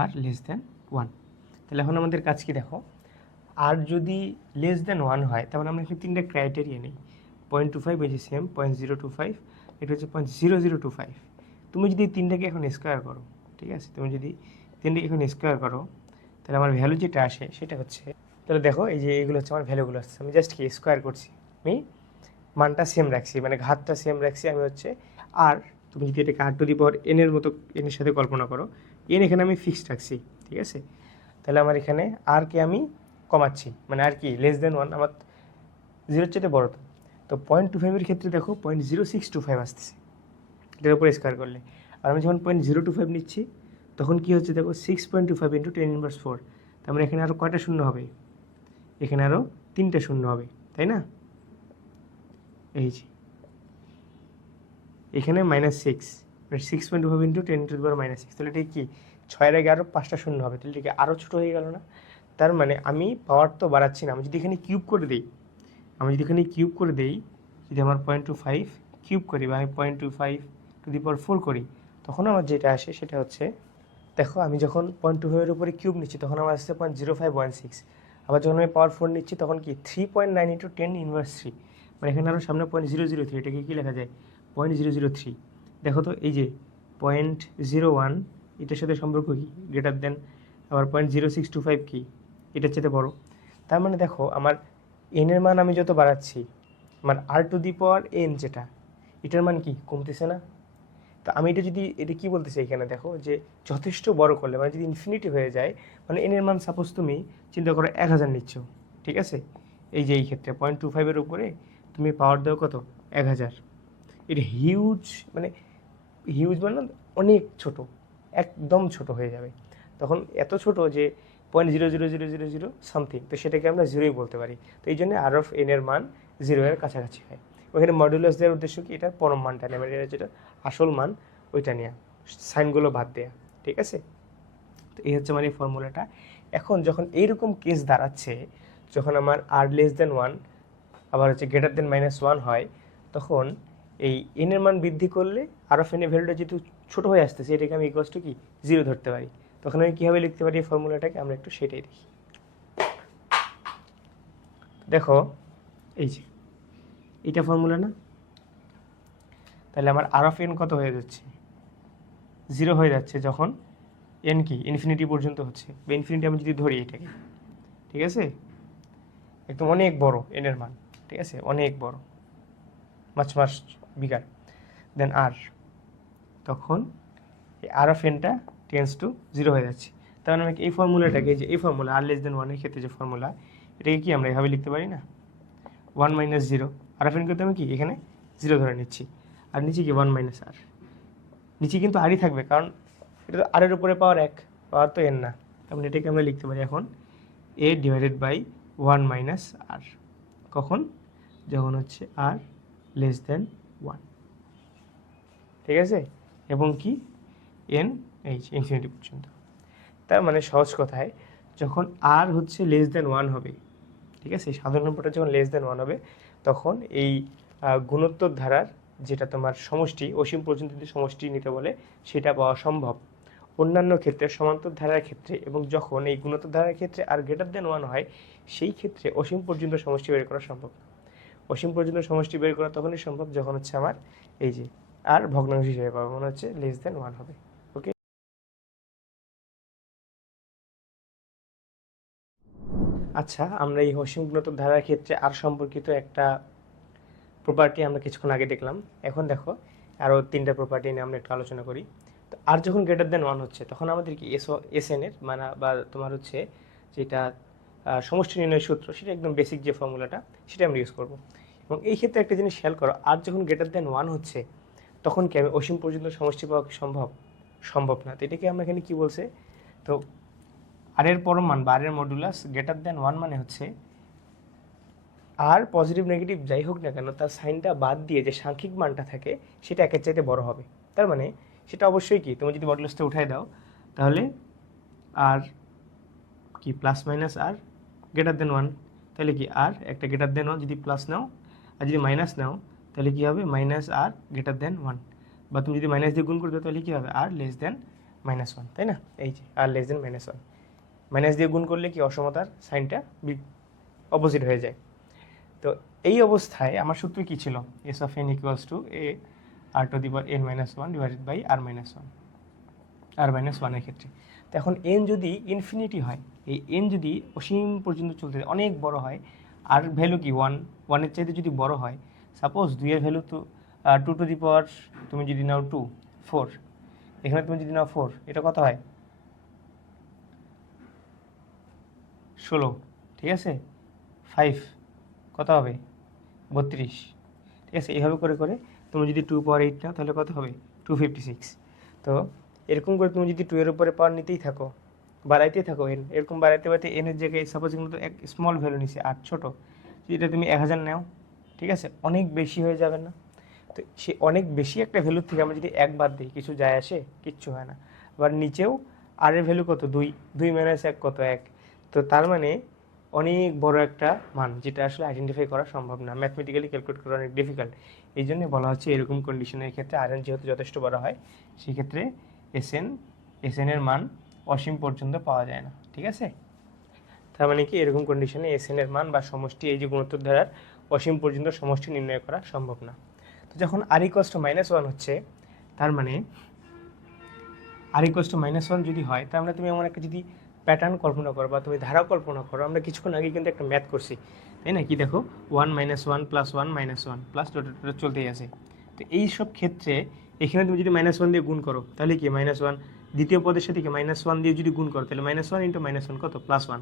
আর লেস দেন 1। তাহলে এখন আমাদের কাজ কি দেখো, আর যদি লেস দেন 1 হয় তাহলে আমরা এখানে তিনটা ক্রাইটেরিয়া নিই। 0.25 এই যে সেম 0.025, এটা হচ্ছে 0.0025। তুমি যদি তিনটাকে এখন স্কোয়ার করো, ঠিক আছে, তুমি যদি তিনটাকে এখন স্কোয়ার করো তাহলে আমার ভ্যালু যেটা আসে সেটা হচ্ছে, তাহলে দেখো এই যে এগুলো হচ্ছে আমার ভ্যালুগুলো আসছে, আমি জাস্ট কি স্কোয়ার করছি, আমি মানটা সেম রাখছি, মানে ঘাতটা সেম রাখছি, আমি হচ্ছে আর তুমি যদি এটাকে আর টু দি পাওয়ার এন এর মতো এনের সাথে কল্পনা করো, এন এখানে আমি ফিক্সড রাখছি, ঠিক আছে? তাহলে আমার এখানে আর কে আমি কমাচ্ছি, মানে আর কি লেস দেন 1 আমার 0-এর চেয়ে বড়, তো 0.25 ক্ষেত্রে দেখো 0.0625 আসতেছে এটার উপর স্কোয়ার করলে। আর আমি যখন 0.025 নিচ্ছি তখন কি হচ্ছে দেখো 6.25 ইন্টু 10⁻⁴, তার মানে এখানে আরও কয়টা শূন্য হবে, এখানে আরও 3টা শূন্য হবে, তাই না? এই যে এখানে -6, 6.25 ইন্টু 10⁻⁶, তাহলে এটা কি 6-এর আগে আরও 5টা শূন্য হবে, তাহলে এটাকে আরও ছোটো হয়ে গেল না? তার মানে আমি পাওয়ার তো বাড়াচ্ছি না, আমি যদি এখানে কিউব করে দিই, যদি আমার 0.25 কিউব করি বা আমি 0.25 টু দি পাওয়ার 4 করি, তখন আমার যেটা আসে সেটা হচ্ছে, দেখো আমি যখন 0.25-এর উপরে কিউব নিচ্ছি তখন আমার আসছে 0.0516, আবার যখন আমি পাওয়ার 4 নিচ্ছি তখন কি 3.9 ইন্টু 10⁻3, মানে এখানে আরও সামনে 0.003, এটাকে কী লেখা যায় 0.003। দেখো তো এই যে 0.01 এটার সাথে সম্পর্ক কি গ্রেটার দেন, আবার 0.0625 কি এটার চেয়ে বড়, তার মানে দেখো আমার এন এর মান আমি যত বাড়াচ্ছি, আমার আর টু দি পাওয়ার এন যেটা, এটার মান কি কমতেছে না? তো আমি এটা কি বলতেছি এখানে দেখো, যে যথেষ্ট বড় করলে মানে যদি ইনফিনিটি হয়ে যায়, মানে এন এর মান সাপোজ তুমি চিন্তা করো 1000 নিচ্ছ, ঠিক আছে? এই যে এই ক্ষেত্রে 0.25-এর উপরে তুমি পাওয়ার দাও কত 1000, এটা হিউজ, মানে অনেক ছোট, একদম ছোট হয়ে যাবে, তখন এত ছোট যে 0.00000 সামথিং, তো সেটাকে আমরা 0ই বলতে পারি। তো এই জন্য আর অফ এন এর মান 0-এর কাছাকাছি হয়। ওখানে মডুলাস দেওয়ার উদ্দেশ্য কি, এটার পরম মানটা নেওয়া, এটা যেটা আসল মান ওইটা নেওয়া, সাইনগুলো বাদ দেওয়া, ঠিক আছে? তো এই হচ্ছে মানে ফর্মুলাটা। এখন যখন এইরকম কেস দাঁড়াচ্ছে, যখন আমার আর লেস দেন 1 আবার হচ্ছে গ্রেটার দেন -1 হয়, তখন এই এন এর মান বৃদ্ধি করলে আর অফ এন এর ভ্যালুটা যেহেতু ছোটো হয়ে আসতেছে, এটাকে আমি ইকুয়ালস টু কি 0 ধরতে পারি। তখন আমি কীভাবে লিখতে পারি এই ফর্মুলাটাকে, আমরা একটু সেটাই দেখি। দেখো এই যে এইটা ফর্মুলা না, তাহলে আমার আর অফ এন কত হয়ে যাচ্ছে 0 হয়ে যাচ্ছে যখন এন কি ইনফিনিটি পর্যন্ত হচ্ছে, বা ইনফিনিটি আমি যদি ধরি এটাকে, ঠিক আছে, একদম অনেক বড় এন এর মান, ঠিক আছে, অনেক বড়, মাছ বিগার দেন আর, তখন এই আর অফ এনটা টেন্স টু 0 হয়ে যাচ্ছে। তার মানে আমি এই ফর্মুলাটাকে, যে এই ফর্মুলা আর লেস দেন 1-এর ক্ষেত্রে যে ফর্মুলা, এটাকে কি আমরা এভাবে লিখতে পারি না, 1 - 0, আর অফ এন কিন্তু আমি কি এখানে 0 ধরে নিচ্ছি, আর নিচে কি 1 - আর, নিচে কিন্তু আরই থাকবে কারণ এটা তো আর এর উপরে পাওয়ার 1, পাওয়ার তো এন না, তারপরে এটাকে আমরা লিখতে পারি এখন a ডিভাইডেড বাই 1 - আর, কখন, যখন হচ্ছে আর লেস দেন 1, ঠিক আছে, এবং কি এন এই ইনফিনিটি পর্যন্ত। তার মানে সহজ কথায় যখন আর হচ্ছে লেস দেন 1 হবে, ঠিক আছে, সাধারণ নম্বরটা যখন লেস দেন 1 হবে তখন এই গুণোত্তর ধারার যেটা তোমার সমষ্টি, অসীম পর্যন্ত যদি সমষ্টি নিতে বলে সেটা পাওয়া সম্ভব। অন্যান্য ক্ষেত্রে সমান্তর ধারার ক্ষেত্রে এবং যখন এই গুণোত্তর ধারার ক্ষেত্রে আর গ্রেটার দেন 1 হয় সেই ক্ষেত্রে অসীম পর্যন্ত সমষ্টি বের করা সম্ভব। অসীম পর্যন্ত সমষ্টি বের করা তখনই সম্ভব যখন হচ্ছে আমার এই যে আর ভগ্নাংশ হিসেবে পাবো, মনে হচ্ছে লেস দেন 1 হবে। ওকে, আচ্ছা, আমরা এই অসীম গুণোত্তর ধারার ক্ষেত্রে আর সম্পর্কিত একটা প্রপার্টি আমরা কিছুক্ষণ আগে দেখলাম। এখন দেখো আরও 3টা প্রপার্টি নিয়ে আমরা একটু আলোচনা করি। তো আর যখন গ্রেটার দেন 1 হচ্ছে তখন আমাদের কি এসএন এর মানে বা তোমার হচ্ছে যেটা সমষ্টি নির্ণয়ের সূত্র, সেটা একদম বেসিক যে ফর্মুলাটা সেটা আমরা ইউজ করব। এবং এই ক্ষেত্রে একটা জিনিস খেয়াল করো, আর যখন গ্রেটার দেন 1 হচ্ছে তখন কি আমি অসীম পর্যন্ত সমষ্টি পাওয়া কি সম্ভব? সম্ভব না। তো এটাকে আমরা এখানে কি বলছে, তো আর এর পরমান বা আর এর মডুলাস গ্রেটার দেন 1 মানে হচ্ছে আর পজিটিভ নেগেটিভ যাই হোক না কেন তার সাইনটা বাদ দিয়ে যে সাংখ্যিক মানটা থাকে সেটা একের চাইতে বড় হবে। তার মানে সেটা অবশ্যই কি, তুমি যদি মডুলাসটা উঠাই দাও তাহলে আর কি প্লাস মাইনাস আর গ্রেটার দেন 1, তাহলে কি আর একটা গ্রেটার দেন 1 যদি প্লাস নাও আর যদি মাইনাস নাও তাহলে কি হবে মাইনাস আর গ্রেটার দেন 1, বা তুমি যদি মাইনাস দিয়ে গুণ করে দাও তাহলে কি হবে আর লেস দেন -1, তাই না? এই যে আর লেস দেন -1, মাইনাস দিয়ে গুণ করলে কি অসমতার সাইনটা অপোজিট হয়ে যায়। তো এই অবস্থায় আমার সূত্র কি ছিল, S of n equals to a r to the power n-1 divided by r-1, r-1 এর ক্ষেত্রে। তো এখন এন যদি ইনফিনিটি হয়, এই এন যদি অসীম পর্যন্ত চলতে অনেক বড় হয়, আর ভ্যালু কি 1 এর চাইতে যদি বড় হয়, সাপোজ 2 এর ভ্যালু তো 2 টু দি পাওয়ার তুমি যদি নাও 2 4, এখানে তুমি যদি নাও 4, এটা কত হয় 16, ঠিক আছে, 5 কত হবে 32, ঠিক আছে। এইভাবে করে করে তুমি যদি 2 পাওয়ার 8 নাও তাহলে কত হবে 256। তো এরকম করে তুমি যদি 2 এর উপরে পাওয়ার নিতেই থাকো, বাড়াইতেই থাকো এন, এরকম বাড়াইতে বাড়াইতে এনের জায়গায় সাপোজ কিন্তু এক স্মল ভ্যালু নিছে 8 ছোটো, যেটা তুমি 1000 নাও, ঠিক আছে, অনেক বেশি হয়ে যাবে না? তো সে অনেক বেশি একটা ভ্যালুর থেকে আমরা যদি 1 বাদ দিই কিছু যায় আসে? কিচ্ছু হয় না। আবার নিচেও আর এর ভ্যালু কত 2, 2 - 1 কত 1। তো তার মানে অনেক বড় একটা মান যেটা আসলে আইডেন্টিফাই করা সম্ভব না, ম্যাথমেটিক্যালি ক্যালকুলেট করা অনেক ডিফিকাল্ট। এই জন্য বলা হচ্ছে এরকম কন্ডিশনের ক্ষেত্রে আর এন যেহেতু যথেষ্ট বড় হয় সেক্ষেত্রে এসএন এর মান অসীম পর্যন্ত পাওয়া যায় না, ঠিক আছে। তার মানে কি এরকম কন্ডিশনে এসএন এর মান বা সমষ্টি এই যে গুণোত্তর ধারার অসীম পর্যন্ত সমষ্টি নির্ণয় করা সম্ভব না। তো যখন আর ইকুয়ালস টু -1 হচ্ছে, তার মানে আর ইকুয়ালস টু -1 যদি হয়, তার মানে তুমি এমন একটা যদি প্যাটার্ন কল্পনা করো বা তুমি ধারা কল্পনা করো, আমরা কিছুক্ষণ আগে কিন্তু একটা ম্যাথ করছি, তাই না? কি দেখো 1 - 1 + 1 - 1 প্লাস ডট চলতেই আছে। তো এই সব ক্ষেত্রে এখানে তুমি যদি -1 দিয়ে গুণ করো তাহলে কি -1 দ্বিতীয় পদের সাথে কি -1 দিয়ে যদি গুণ করো তাহলে -1 × -1 কত +1,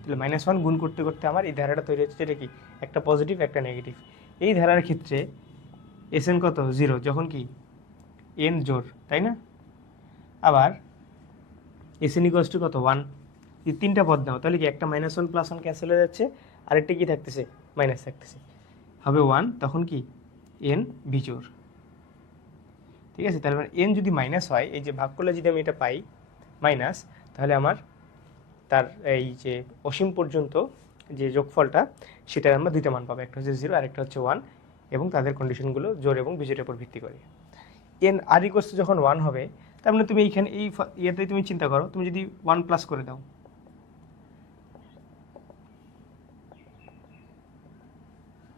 তাহলে -1 গুণ করতে করতে আমার এই ধারাটা তৈরি হচ্ছে, এটা কি একটা পজিটিভ একটা নেগেটিভ। এই ধারার ক্ষেত্রে এসএন কত 0 যখন কি এন জোর, তাই না? আবার এসএন ইকুয়ালস টু কত 1, এই 3টা পদ দাও তাহলে কি একটা -1 + 1 ক্যান্সেল হয়ে যাচ্ছে, আরেকটা কি থাকতেছে মাইনাস থাকতেছে, হবে 1, তখন কি এন বিজোড়, ঠিক আছে। তাহলে এন যদি মাইনাস হয়, এই যে ভাগ করলে যদি আমি এটা পাই মাইনাস, তাহলে আমার তার এই যে অসীম পর্যন্ত যে যোগফলটা সেটার আমরা দুইটা মান পাবো, একটা হচ্ছে 0 আর একটা হচ্ছে 1, এবং তাদের কন্ডিশনগুলো জোড় এবং বিজোড়ের উপর ভিত্তি করে। এন আর ইকুয়ালস টু যখন 1 হবে, তার মানে তুমি এইখানে এই ইয়েতে তুমি চিন্তা করো, তুমি যদি 1 প্লাস করে দাও,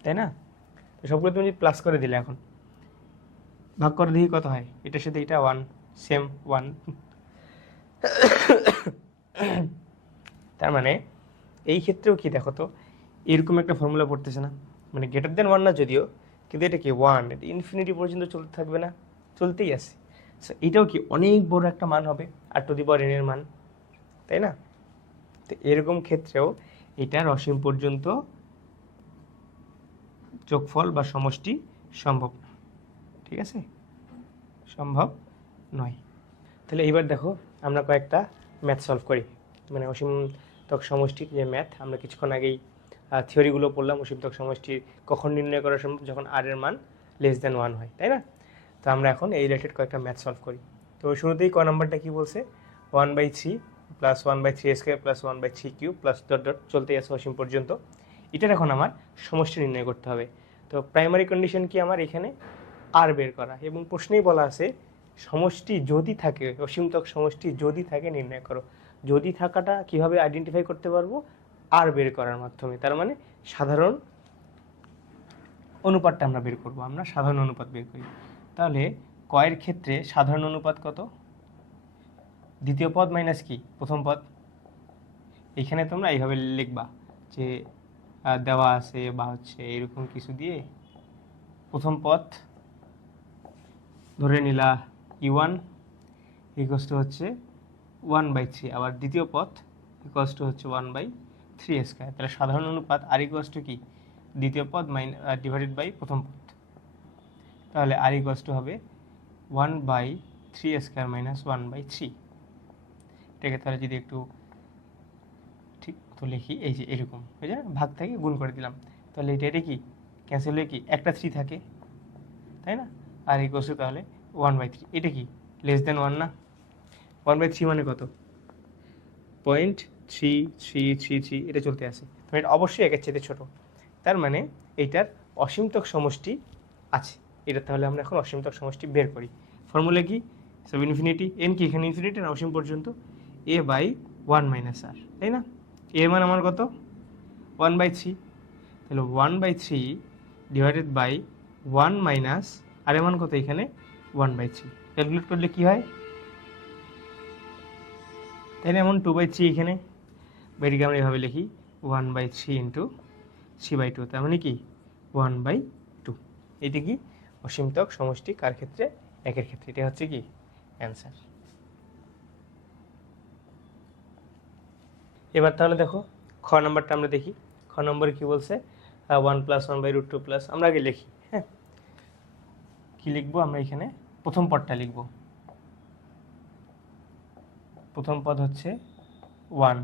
তাই না? তো সবগুলো তুমি যদি প্লাস করে দিলে, এখন ভাগ করে দেখি কত হয়, এটার সাথে এটা 1 সেম 1, তার মানে এই ক্ষেত্রেও কি দেখো তো এরকম একটা ফর্মুলা পড়তেছে না, মানে গ্রেটার দেন 1 না যদিও, কিন্তু এটা কি 1, এটা ইনফিনিটি পর্যন্ত চলতে থাকবে না, চলতেই আছে। সো এটাও কি অনেক বড় একটা মান হবে আর টু দি পাওয়ার এন এর মান, তাই না? তো এরকম ক্ষেত্রেও এটার অসীম পর্যন্ত যোগফল বা সমষ্টি সম্ভব না, ঠিক আছে, সম্ভব নয়। তাহলে এইবার দেখো আমরা কয়েকটা ম্যাথ সলভ করি, মানে অসীমতক সমষ্টির যে ম্যাথ আমরা কিছুক্ষণ আগেই থিওরিগুলো পড়লাম। অসীমতক সমষ্টি কখন নির্ণয় করা সম্ভব, যখন আর এর মান লেস দেন 1 হয়, তাই না? তো আমরা এখন এই রিলেটেড কয়েকটা ম্যাথ সলভ করি। তো শুরুতেই ক নাম্বারটা কি বলছে, 1/3 plus 1/3 square plus 1/3 cube plus dot dot চলতেই আছে অসীম পর্যন্ত। এটার এখন আমার সমষ্টি নির্ণয় করতে হবে। তো প্রাইমারি কন্ডিশন কি আমার এখানে আর বের করা, এবং প্রশ্নেই বলা আছে সমষ্টি যদি থাকে, অসীমতক সমষ্টি যদি থাকে নির্ণয় করো। যদি থাকাটা কিভাবে আইডেন্টিফাই করতে পারবো? আর বের করার মাধ্যমে। তার মানে সাধারণ অনুপাতটা আমরা বের করব, আমরা সাধারণ অনুপাত বের করি। তাহলে কয়ের ক্ষেত্রে সাধারণ অনুপাত কত? দ্বিতীয় পদ মাইনাস কি প্রথম পদ। এখানে তোমরা এইভাবে লিখবা যে দেওয়া আছে বা হচ্ছে এরকম কিছু দিয়ে প্রথম পদ ধরে নিলা E1 ইকুয়ালস টু হচ্ছে 1/3, আবার দ্বিতীয় পদ ইকুয়ালস টু হচ্ছে 1/3 স্কয়ার। তাহলে সাধারণ অনুপাত আর ইকুয়ালস টু কি দ্বিতীয় পদ ডিভাইডেড বাই প্রথম পদ। তাহলে আর ইকুয়ালস টু হবে 1/3 স্কয়ার মাইনাস 1/3। এটাকে তাহলে যদি একটু ঠিক তো লিখি, এই যে এরকম হয়ে যায়, ভাগ থেকে গুণ করে দিলাম। তাহলে এটা কি ক্যান্সেল হয়ে কি একটা 3 থাকে, তাই না? আর ইকুয়ালস টু তাহলে 1/3। এটা কি লেস দেন 1 না? 1/3 মানে কত? 0.3333, এটা চলতে আসে। তো এটা অবশ্যই একের চেয়ে ছোট। তার মানে এইটার অসীমতক সমষ্টি আছে। এটা তাহলে আমরা এখন অসীমতক সমষ্টি বের করি। ফর্মুলা কি? সব ইনফিনিটি, এন কি এখানে ইনফিনিটি না অসীম পর্যন্ত? a/1 - r, তাই না? এর মান আমার কত? 1/3। তাহলে 1/3 ডিভাইডেড বাই 1 মাইনাস আর এর মান কত এখানে? 1/3। ক্যালকুলেট করলে কি হয়? তাই না? এমন 2/3 এখানে, এটিকে আমরা এভাবে লিখি 1/3 ইন্টু 3/2, তার মানে কি 1/2। এটি কি অসীমতক সমষ্টি কার ক্ষেত্রে? একের ক্ষেত্রে। এটা হচ্ছে কি অ্যান্সার। এবার তাহলে দেখো খ নাম্বারটা আমরা দেখি। খ নম্বরে কি বলছে? 1 + 1/√2 প্লাস, আমরা আগে লিখি। হ্যাঁ, কি লিখবো আমরা এখানে? প্রথম পদটা লিখব। প্রথম পদ হচ্ছে 1,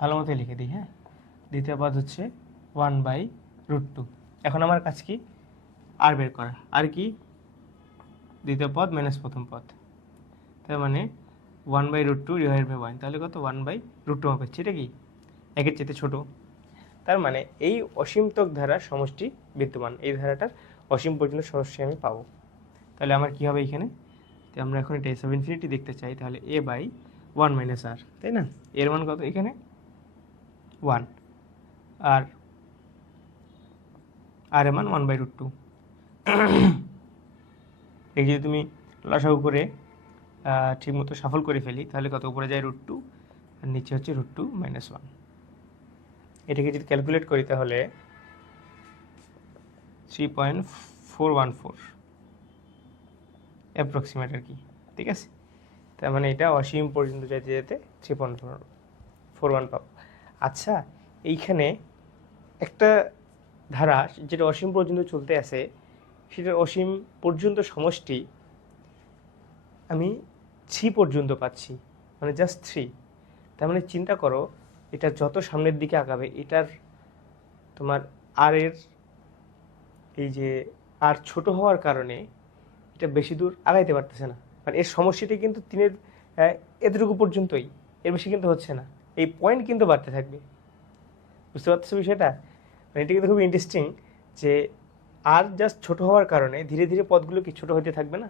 ভালো মতো লিখে দিই। হ্যাঁ, দ্বিতীয় পদ হচ্ছে 1/√2। এখন আমার কাজ কি? আর বের করা। আর কি? দ্বিতীয় পদ মাইনাস প্রথম পদ, তার মানে 1/√2 ডিভাইডেড বাই 1, তাহলে কত? 1/√2 পাচ্ছি। এটা কি একের চেয়ে ছোট। তার মানে এই অসীমতক ধারার সমষ্টি বিদ্যমান, এই ধারাটার অসীম পর্যন্ত সমষ্টি আমি পাবো। তাহলে আমার কি হবে এখানে? তো আমরা এখন এটা সব ইনফিনিটি দেখতে চাই, তাহলে a/1 - r, তাই না? এর মান কত এখানে? 1, আর এর মান 1/√2। এই যদি তুমি লসাগু করে ঠিকমতো সফল করে ফেলি, তাহলে কত? উপরে যায় √2 আর নিচে হচ্ছে √2 - 1। এটাকে যদি ক্যালকুলেট করি তাহলে 3.414 অ্যাপ্রক্সিমেট আর কি, ঠিক আছে? তার মানে এটা অসীম পর্যন্ত যেতে যেতে 3.41 পাবো। আচ্ছা, এইখানে একটা ধারা যেটা অসীম পর্যন্ত চলতে আছে, সেটার অসীম পর্যন্ত সমষ্টি আমি 3 পর্যন্ত পাচ্ছি, মানে জাস্ট 3। তার মানে চিন্তা করো, এটা যত সামনের দিকে আগাবে, এটার তোমার আর এর এই যে আর ছোট হওয়ার কারণে এটা বেশি দূর আগাইতে পারতেছে না। মানে এর সমস্যাটি কিন্তু 3-এর এতটুকু পর্যন্তই, এর বেশি কিন্তু হচ্ছে না। এই পয়েন্ট কিন্তু বাড়তে থাকবে। বুঝতে পারছো বিষয়টা? মানে এটা কিন্তু খুব ইন্টারেস্টিং যে আর জাস্ট ছোট হওয়ার কারণে ধীরে ধীরে পদগুলো কি ছোট হতে থাকবে না?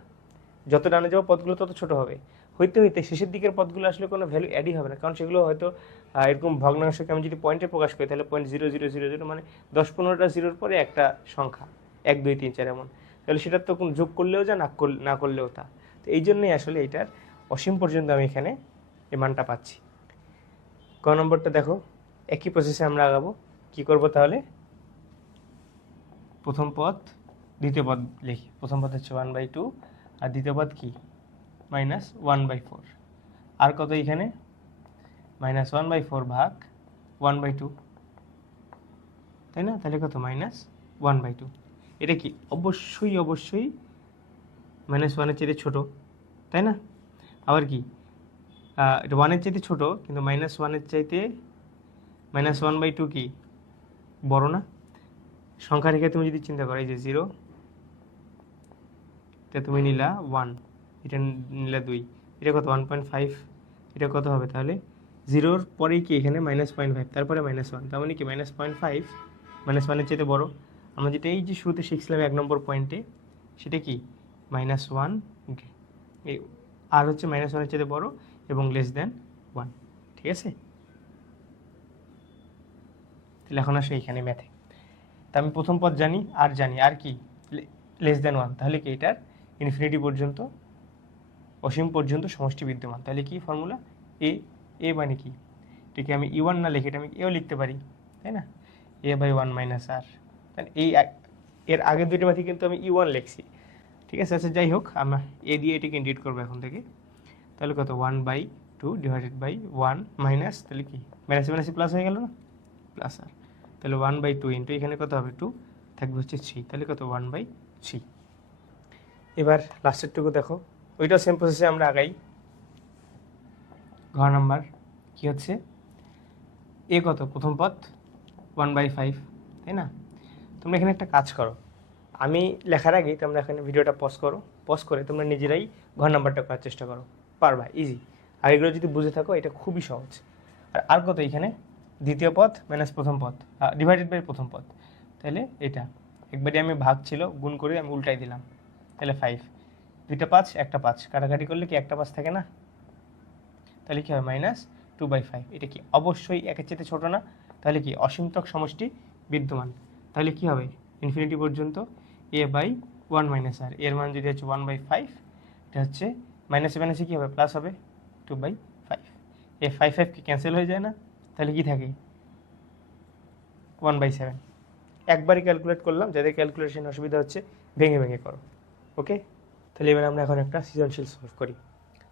যত ডানে যাওয়া পদগুলো তত ছোট হবে। হইতে হইতে শেষের দিকের পদগুলো আসলে কোনো ভ্যালু অ্যাডই হবে না, কারণ সেগুলো হয়তো এরকম ভগ্নাংশকে আমি যদি পয়েন্টে প্রকাশ করি, তাহলে 0.0000, মানে 10-15টা জিরোর পরে একটা সংখ্যা 1 2 3 4 এমন। তাহলে সেটা তো কোনো যোগ করলেও যা, না করলেও তা। তো এই জন্যই আসলে এটার অসীম পর্যন্ত আমি এখানে এই মানটা পাচ্ছি। ক নম্বরটা দেখো, একই প্রসেসে আমরা আগাবো। কি করব তাহলে? প্রথম পদ দ্বিতীয় পদ লিখি। প্রথম পদ হচ্ছে 1/2, আর দ্বিতীয় পদ কি? -1/4। আর কত এখানে? -1/4 ভাগ 1/2, তাই না? তাহলে কত? -1/2। এটা কি অবশ্যই -1 এর চেয়ে ছোট, তাই না? আবার কি এটা 1 এর চাইতে ছোট, কিন্তু -1 এর চাইতে -1/2 কি বড় না? সংখ্যা রেখে তুমি যদি চিন্তা করো, এই যে 0, এটা তুমি নিলা 1, এটা নিলা 2, এটা কত 1.5, এটা কত হবে তাহলে 0-র পরেই কি এখানে -0.5, তারপরে -1, তার মানে কি -0.5 -1-এর চেয়ে বড়। আমরা যেটা এই যে শুরুতে শিখছিলাম 1 নম্বর পয়েন্টে, সেটা কি -1, এই আর হচ্ছে -1-এর চেয়ে বড় এবং <1। ঠিক আছে, তাহলে এখন আসে এইখানে ম্যাথে। তা আমি প্রথম পদ জানি, আর জানি, আর কি <1, তাহলে কি এটার ইনফিনিটি পর্যন্ত, অসীম পর্যন্ত সমষ্টি বিদ্যমান। তাহলে কি ফর্মুলা, এ মানে কি, এটাকে আমি E1 না লিখে এটা আমি এও লিখতে পারি, তাই না, a/1 - r। তাহলে এর আগের দুইটা ম্যাথে কিন্তু আমি E1 লিখছি, ঠিক আছে। আচ্ছা যাই হোক, আমরা এ দিয়ে এটাকে ইন্টিগ্রেট করবো এখন থেকে। তাহলে কত 1/2 ডিভাইডেড বাই 1 মাইনাস, তাহলে কি মাইনাসে মাইনাসে প্লাস হয়ে গেল না, প্লাস আর, তাহলে 1/2 ইন্টু এখানে কত হবে 2, থাকবে হচ্ছে 3, তাহলে কত 1/3। এবার লাস্টেরটুকু দেখো, ওইটাও সেম প্রসেসে আমরা আগাই। ঘর নাম্বার কি হচ্ছে, এ কত প্রথম পদ 1/5, তাই না। তোমরা এখানে একটা কাজ করো, আমি লেখার আগেই তোমরা এখানে ভিডিওটা পজ করো, পজ করে তোমরা নিজেরাই ঘর নাম্বারটা করার চেষ্টা করো, পারবা, ইজি। আর এগুলো যদি বুঝে থাকো এটা খুবই সহজ। আর কত এখানে দ্বিতীয় পদ মাইনাস প্রথম পদ ডিভাইডেড বাই প্রথম পদ, তাহলে এটা একবারে আমি ভাগ ছিল গুণ করে আমি উল্টাই দিলাম, তাহলে 5, দুইটা 5 একটা 5 কাটাকাটি করলে কি একটা 5 থাকে না, তাহলে কি হবে -2/5। এটা কি অবশ্যই একের চেয়ে ছোট না, তাহলে কি অসীমতক সমষ্টি বিদ্যমান। তাহলে কি হবে ইনফিনিটি পর্যন্ত a/1 - r, এর মান যদি হচ্ছে 1/5, এটা হচ্ছে মাইনাসে মাইনাসে কী হবে প্লাস হবে 2/5, এই 5 কি ক্যান্সেল হয়ে যায় না, তাহলে কি থাকে 1/7। একবারই ক্যালকুলেট করলাম, যাদের ক্যালকুলেশন অসুবিধা হচ্ছে ভেঙে ভেঙে করো, ওকে। তাহলে এবার আমরা এখন একটা সৃজনশীল সলভ করি।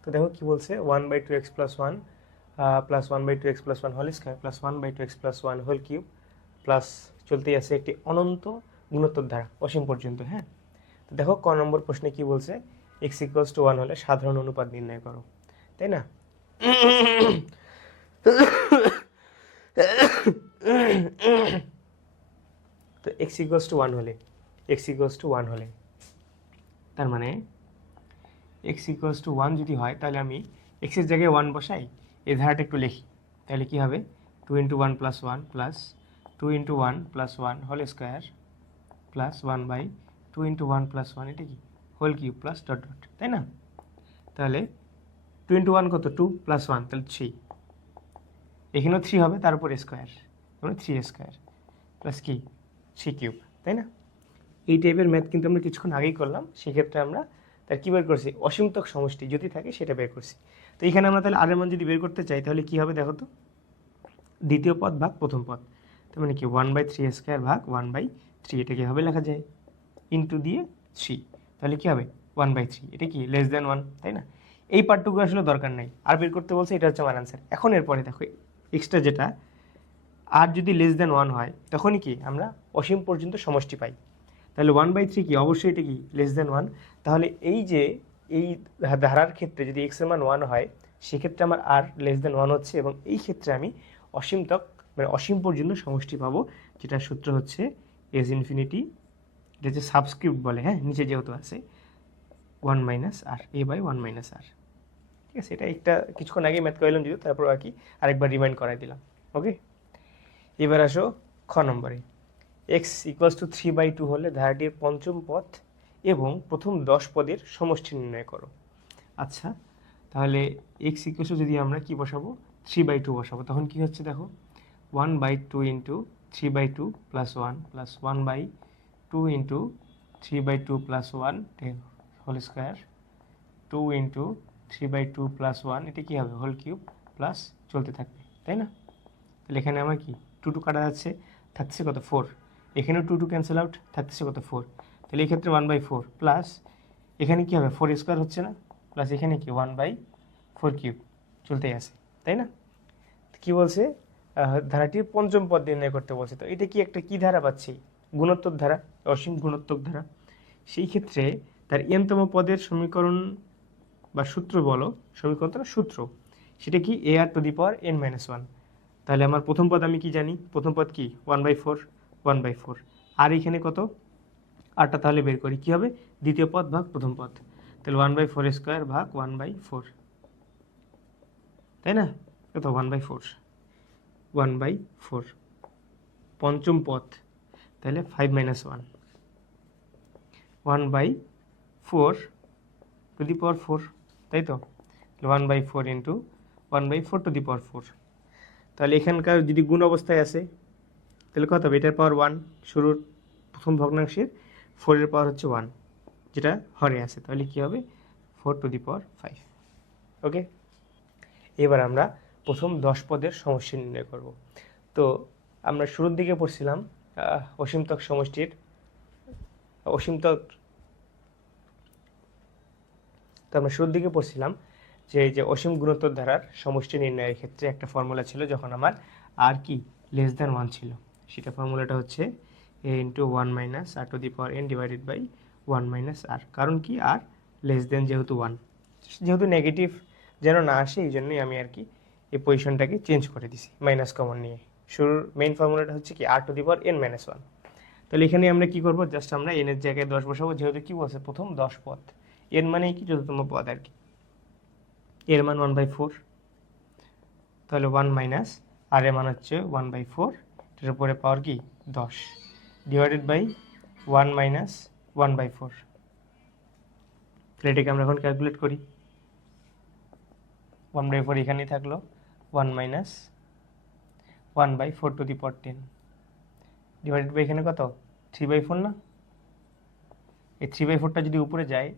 তো দেখো কি বলছে, 1/2x + 1 plus 1/2x + 1 whole square plus 1/2x + 1 whole cube plus চলতেই আছে একটি অনন্ত গুণোত্তর ধারা অসীম পর্যন্ত। হ্যাঁ, তো দেখো ক নম্বর প্রশ্নে কি বলছে, x = 1 হলে সাধারণ অনুপাত নির্ণয় করো, তাই না। তো x = 1 হলে, তার মানে x = 1 যদি হয়, তাহলে আমি x এর জায়গায় 1 বসাই, এই ধারাটা একটু লিখি, তাহলে কি হবে 2 × 1 + 1 প্লাস 2 × 1 + 1 হোল স্কয়ার প্লাস 1/2 × 1 + 1, এটা কি whole cube plus dot dot, তাই না। তাহলে 2 × 1 কত 2 + 1, তাহলে 3, এখানেও 3 হবে, তার উপর স্কয়ার, মানে 3² প্লাস কি 3³ তাই না। এই টাইপের ম্যাথ কিন্তু আমরা কিছুক্ষণ আগেই করলাম, সেক্ষেত্রে আমরা তার কী বের করছি, অসীমতক সমষ্টি যদি থাকে সেটা বের করছি। তো এখানে আমরা তাহলে আর এর মান যদি বের করতে চাই, তাহলে কী হবে দেখো তো, দ্বিতীয় পদ ভাগ প্রথম পদ, তার মানে কি 1/3² ভাগ 1/3, এটা কীভাবে লেখা যায় ইন্টু দিয়ে 3, তাহলে কী হবে 1/3, এটা কি <1, তাই না। এই পার্টটুকু আসলে দরকার নাই, আর বের করতে বলছে, এটা হচ্ছে আমার অ্যান্সার। এখন এরপরে দেখো এক্সট্রা যেটা, আর যদি <1 হয় তখনই কি আমরা অসীম পর্যন্ত সমষ্টি পাই, তাহলে 1/3 কি অবশ্যই এটা কি <1। তাহলে এই যে এই ধারার ক্ষেত্রে যদি x এর মান 1 হয়, সেক্ষেত্রে আমার আর <1 হচ্ছে, এবং এই ক্ষেত্রে আমি অসীমতক মানে অসীম পর্যন্ত সমষ্টি পাবো, যেটার সূত্র হচ্ছে s ইনফিনিটি, এটা হচ্ছে সাবস্ক্রিপ্ট বলে, হ্যাঁ নিচে যেহেতু আছে 1 - r, a/1 - r। ঠিক আছে, এটা একটা কিছুক্ষণ আগে ম্যাথ করলাম যদি, তারপর আর কি আরেকবার রিমাইন্ড করাই দিলাম, ওকে। এবার আসো খ নম্বরে, x = 3/2 হলে ধারাটির পঞ্চম পদ এবং প্রথম 10 পদের সমষ্টি নির্ণয় করো। আচ্ছা, তাহলে x = যদি আমরা কি বসাবো 3/2 বসাবো, তখন কি হচ্ছে দেখো 1/2 × 3/2 + 1 প্লাস 1/2 × 3/2 + 1 হোল স্কয়ার 2 × 3/2 + 1, এটা কি হবে হোল কিউব প্লাস চলতে থাকবে, তাই না। তাহলে এখানে আমার কি 2 2 কাটা যাচ্ছে, থাকছে কত 4, এখানেও 2 2 ক্যান্সেল আউট, থাকছে কত 4, তাহলে এই ক্ষেত্রে 1/4 প্লাস এখানে কি হবে 4² হচ্ছে না, প্লাস এখানে কি 1/4³ চলতেই আছে, তাই না। কি বলছে ধারাটির পঞ্চম পদ নির্ণয় করতে বলছে, তো এটা কি একটা কি ধারা পাচ্ছি, গুণোত্তর ধারা, অসীম গুণোত্তর ধারা। সেই ক্ষেত্রে তার n-তম পদের সমীকরণ বা সূত্র বলো, সমীকরণ না সূত্র, সেটা কি ar⁴n - 1। তাহলে আমার প্রথম পদ আমি কি জানি, প্রথম পদ কি 1/4, আর এখানে কত, আরটা তাহলে বের করি, কী হবে, দ্বিতীয় পদ ভাগ প্রথম পদ, তাহলে 1/4² ভাগ 1/4, তাই না, কত 1/4, 1/4 পঞ্চম পদ, তাহলে 5 - 1, 1/4 টু দি পাওয়ার 4, তাই তো, 1/4 ইন্টু 1/4 টু দি পাওয়ার 4, তাহলে এখানকার যদি গুণ অবস্থায় আছে তাহলে কত হবে, এটার পাওয়ার 1, শুরুর প্রথম ভগ্নাংশের 4-এর পাওয়ার হচ্ছে 1, যেটা হরে আছে, তাহলে কী হবে 4 টু দি পাওয়ার 5। ওকে, এবার আমরা প্রথম 10 পদের সমষ্টি নির্ণয় করব। তো আমরা শুরুর দিকে পড়ছিলাম অসীমতক সমষ্টির আমরা শুরুর দিকে পড়ছিলাম যে এই যে অসীম গুণোত্তর ধারার সমষ্টি নির্ণয়ের ক্ষেত্রে একটা ফর্মুলা ছিল, যখন আমার আর কি <1 ছিল, সেটা ফর্মুলাটা হচ্ছে a into 1 minus R to the power n divided by 1 minus R. কারণ কি, আর যেহেতু 1, যেহেতু নেগেটিভ যেন না আসে, এই জন্যই আমি আর কি এই পজিশনটাকে চেঞ্জ করে দিছি মাইনাস কমন নিয়ে। শুরুর মেইন ফর্মুলাটা হচ্ছে কি R to the power n minus 1। তাহলে এখানে আমরা কি করব, জাস্ট আমরা n এর জায়গায় 10 বসাবো, যেহেতু কি বলছে প্রথম 10 পদ, n মানে কি যততম পদ আর কি, এর মান 1/4, তাহলে 1 মাইনাস আর এর মান হচ্ছে 1/4, এটার উপরে পাওয়ার কি 10 ডিভাইডেড বাই 1 মাইনাস 1/4। তাহলে এটাকে আমরা এখন ক্যালকুলেট করি, 1/4 এখানেই থাকলো, 1 minus 1/4 to the power 10 divided by এখানে কত 3/4 না, এই 3/4টা যদি উপরে যায়